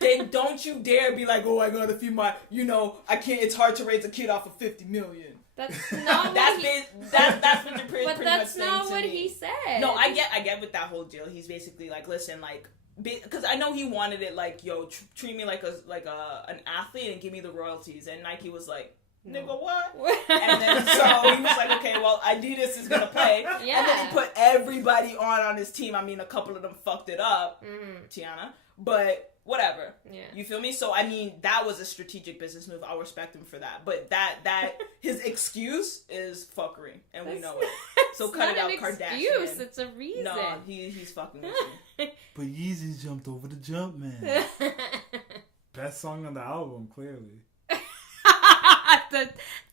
then don't you dare be like, oh, I gotta feed my, I can't, it's hard to raise a kid off of 50 million. That's not that's what he... that's what you're pretty But much that's saying not to what me. he said. No, I get with that whole deal. He's basically like, listen, like, because I know he wanted it like, yo, treat me like an athlete and give me the royalties. And Nike was like, nigga, what? And then so he was like, okay, well, Adidas is gonna pay. Yeah. And then he put everybody on his team. I mean, a couple of them fucked it up, Tiana, but whatever. Yeah. You feel me? So I mean, that was a strategic business move. I'll respect him for that. But that his excuse is fuckery, and we know it. So cut it out, Kardashian. Excuse. It's a reason. No, he's fucking with you. But Yeezy jumped over the jump, man. Best song on the album, clearly.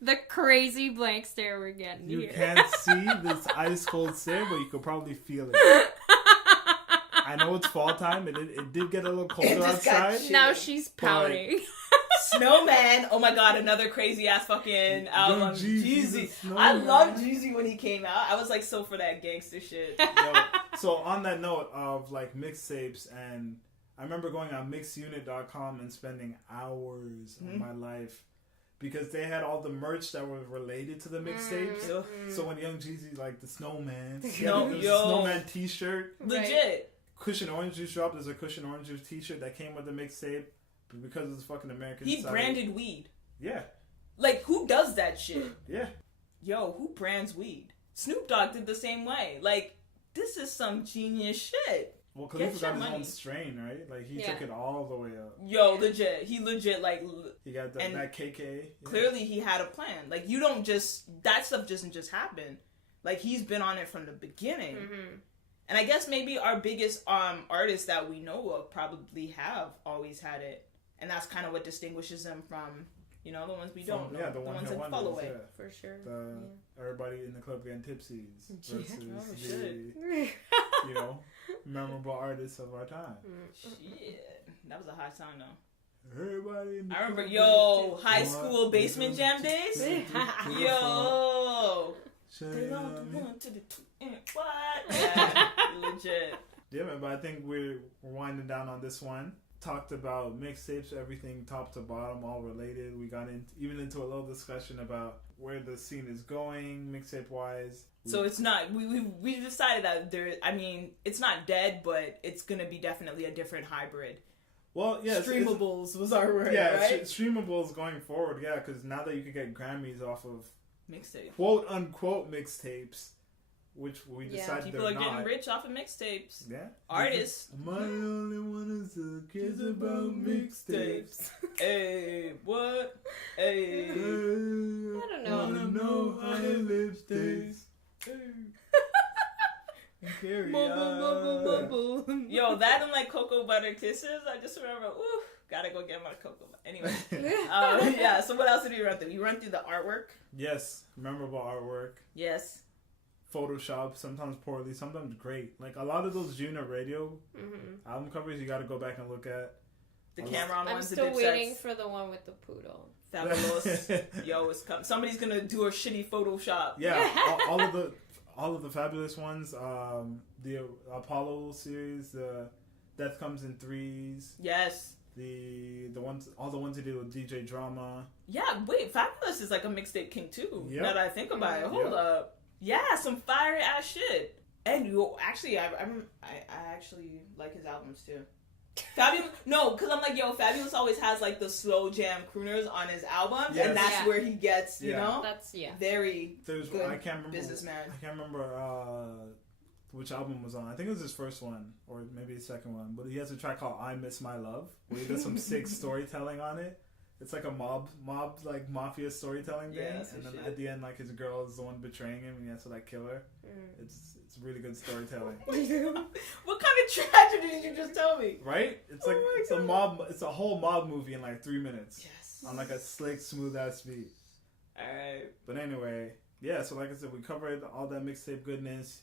the crazy blank stare we're getting You here. can't see this ice cold stare, but you could probably feel it. I know it's fall time. It did get a little colder outside. Now she's pouting. Snowman, oh my god, another crazy ass fucking album. Jeezy. I loved Jeezy when he came out. I was like so for that gangster shit. Yo, so on that note of like mixtapes, and I remember going on mixunit.com and spending hours of my life because they had all the merch that was related to the mixtapes. So when Young Jeezy, like the Snowman, the Snowman t-shirt. Legit. Cushion Orange Juice dropped. There's a Cushion Orange Juice t-shirt that came with the mixtape. But because it's fucking American He side, branded weed. Yeah. Like, who does that shit? Yeah. Yo, who brands weed? Snoop Dogg did the same way. Like, this is some genius shit. Well, Khalifa got his own strain, right? Like, he took it all the way up. Yo, legit. He legit, like... He got that KK. Yeah. Clearly, he had a plan. Like, you don't just... That stuff doesn't just happen. Like, he's been on it from the beginning. And I guess maybe our biggest artists that we know of probably have always had it. And that's kind of what distinguishes them from, the ones we don't know. Yeah, the ones that follow away. Yeah. For sure. Everybody in the club getting tipsies versus shit. the, memorable artists of our time. Shit. That was a hot song, though. Everybody in the I remember, club high school basement jam days. Yo. They all belong to the what? Yeah, legit. Yeah, man, but I think we're winding down on this one. Talked about mixtapes, everything top to bottom, all related. We got even into a little discussion about where the scene is going, mixtape wise. So it's not, we decided that it's not dead, but it's going to be definitely a different hybrid. Well, yeah. Streamables was our word, yeah, right? Streamables going forward, yeah, because now that you can get Grammys off of mixtape, quote unquote mixtapes, which we decided people are getting rich off of mixtapes. Yeah. Artists. My only one is the kids about mixtapes. Hey, what? Hey. I don't know. Wanna know how your lips taste. Carry on. Yo, that and like cocoa butter kisses. I just remember, ooh, gotta go get my cocoa butter. Anyway, yeah. So what else did we run through? We run through the artwork. Yes, memorable artwork. Yes. Photoshop, sometimes poorly, sometimes great. Like a lot of those Junior Radio album covers, you got to go back and look at. The Cameron ones. I'm still waiting for the one with the poodle. Fabulous. Yo, it's coming. Somebody's gonna do a shitty Photoshop. Yeah, all of the fabulous ones. The Apollo series, the Death Comes in Threes. Yes. All the ones he did with DJ Drama. Yeah, wait, Fabulous is like a mixtape king too. Yep. Now that I think about it, hold up. Yeah, some fire ass shit. And you actually, I actually like his albums too. Fabulous, no, because I'm like, yo, Fabulous always has like the slow jam crooners on his albums, and that's where he gets, you know, that's very good I can't remember, businessman. I can't remember which album was on. I think it was his first one, or maybe his second one. But he has a track called "I Miss My Love," where he does some sick storytelling on it. It's like a mob like mafia storytelling thing, and then at the end, like his girl is the one betraying him, and he has to like kill her. It's really good storytelling. What kind of tragedy did you just tell me? Right? It's like it's a whole mob movie in like 3 minutes. Yes. On like a slick, smooth ass beat. Alright. But anyway, yeah. So like I said, we covered all that mixtape goodness.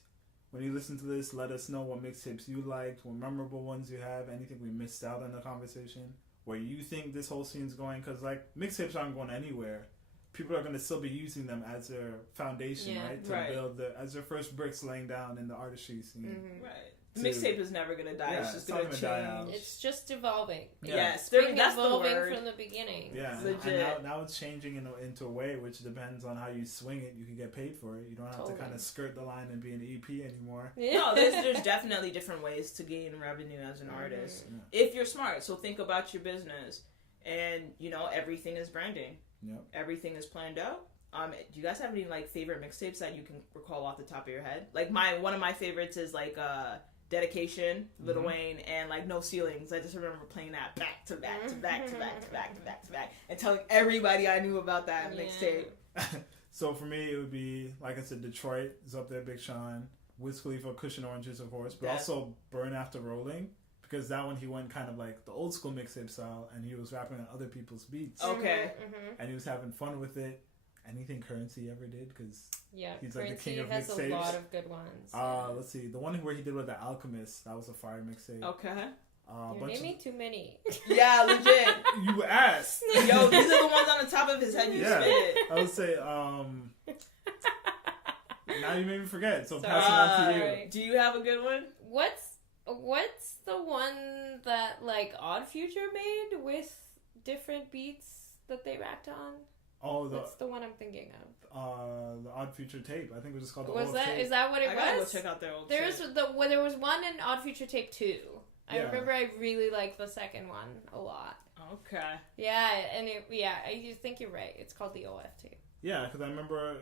When you listen to this, let us know what mixtapes you liked, what memorable ones you have, anything we missed out in the conversation, where you think this whole scene's going, because like mixtapes aren't going anywhere. People are going to still be using them as their foundation, right? To build as their first bricks laying down in the artistry scene. Right. The mixtape is never going to die. It's just going to change. It's just evolving. Yes, that's evolving the word. From the beginning. Yeah, and now it's changing into a way which depends on how you swing it. You can get paid for it. You don't have to kind of skirt the line and be an EP anymore. No, there's definitely different ways to gain revenue as an artist if you're smart. So think about your business, and you know everything is branding. Yep. Everything is planned out. Do you guys have any like favorite mixtapes that you can recall off the top of your head? Like one of my favorites is like Dedication, Lil Wayne, and like No Ceilings. I just remember playing that back to back to back to back to back to back to back, and telling everybody I knew about that mixtape. So for me, it would be like I said, Detroit is up there, Big Sean, Wiz Khalifa, Cushion Oranges, of course, but also Burn After Rolling. Because that one he went kind of like the old school mixtape style, and he was rapping on other people's beats. Okay. And he was having fun with it. Anything Currency ever did, because he's like Currency the king of has mixtapes. a lot of good ones. Let's see, the one where he did with the Alchemist, that was a fire mixtape. Okay. You're naming too many. Yeah, legit. You asked. Yo, these are the ones on the top of his head. You spit. I would say. Now you made me forget. So pass it on to you. Do you have a good one? What's the one that like Odd Future made with different beats that they rapped on? Oh, that's the one I'm thinking of. The Odd Future tape. I think it was just called the Was Old that tape. Is that what it was? I gotta go check out their old there was one in Odd Future Tape 2. I remember I really liked the second one a lot. Okay. Yeah, and I think you're right. It's called the OF tape. Yeah, because I remember.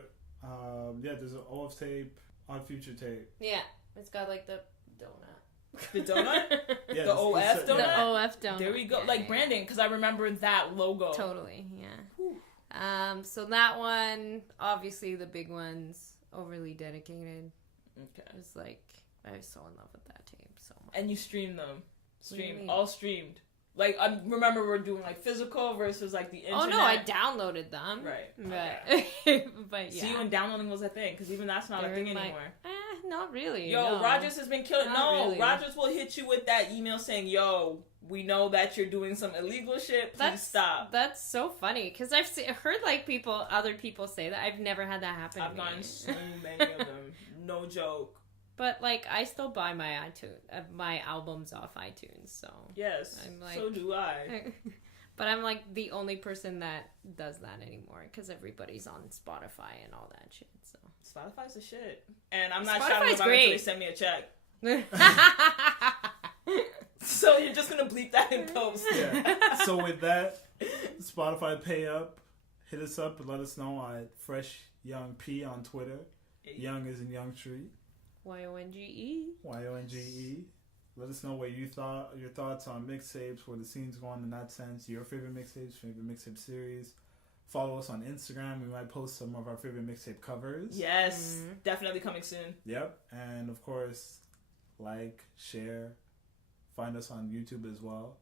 There's an OF tape, Odd Future tape. Yeah, it's got like the donut. The donut? Yeah, the OF donut? The OF donut. There we go. Branding, because I remember that logo. Totally, yeah. So that one, obviously the big ones, Overly Dedicated. Okay. It's like, I was so in love with that tape so much. And you streamed them. All streamed. Like, I remember we're doing like physical versus like the internet. Oh no, I downloaded them. Right. But yeah. See, when downloading was a thing, because even that's not a thing anymore. Not really. Yo, no. Rogers has been killing. Really. Rogers will hit you with that email saying, yo, we know that you're doing some illegal shit. Please stop. That's so funny, because I've heard like other people say that. I've never had that happen to me. I've gotten so many of them. No joke. But like, I still buy my albums off iTunes, so yes, I'm like, so do I. But I'm like the only person that does that anymore because everybody's on Spotify and all that shit. So Spotify's the shit, and I'm not Spotify's shouting about it great. until they send me a check. So you're just gonna bleep that in post. Yeah. So with that, Spotify pay up. Hit us up and let us know at Fresh Young P on Twitter. Young is in Young Tree. YONGE. YONGE. Let us know what you thought, your thoughts on mixtapes, where the scene's going in that sense. Your favorite mixtapes, favorite mixtape series. Follow us on Instagram. We might post some of our favorite mixtape covers. Yes, definitely coming soon. Yep. And of course, like, share. Find us on YouTube as well.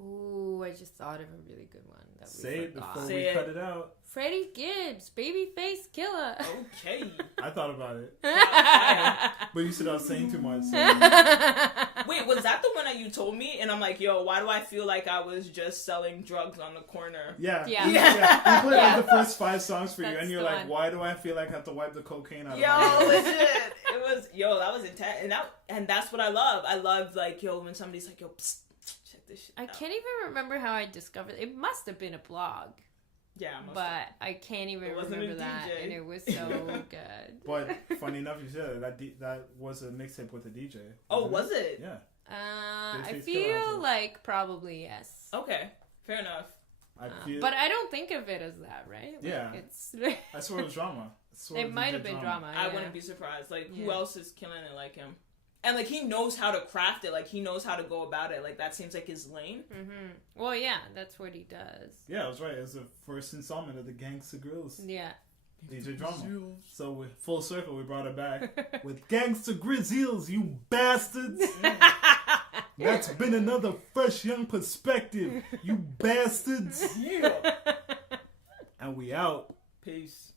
Ooh, I just thought of a really good one. That we Say it forgot. before we cut it out. Freddie Gibbs, Babyface Killer. Okay. I thought about it. But you said I was saying too much. So. Wait, was that the one that you told me? And I'm like, yo, why do I feel like I was just selling drugs on the corner? Yeah. Yeah. We played like the first 5 songs for you, That's and you're the like, one. why do I feel like I have to wipe the cocaine out of my Yo, mouth? legit. It was, that was intense. And that's what I love. I love, like, yo, when somebody's like, yo, psst, check this shit I out. can't even remember how I discovered it. It must have been a blog. Yeah, But I can't even It wasn't remember a that. DJ. And it was so good. But funny enough, you said that was a mixtape with a DJ. Oh, was it? Yeah. I Babyface Killer has feel it. like probably yes. Okay, fair enough. I feel. But I don't think of it as that, right? Like, Yeah. It's I swear it was drama. it might have been drama. I yeah. wouldn't be surprised. Like, who Yeah. else is killing it like him? And, like, he knows how to craft it. Like, he knows how to go about it. Like, that seems like his lane. Mm-hmm. Well, yeah, that's what he does. Yeah, I was right. It was the first installment of the Gangsta Grills. Yeah. DJ Drama. So with full circle, we brought it back with Gangsta Grizzles, you bastards. That's been another Fresh Young Perspective, you bastards. Yeah. And we out. Peace.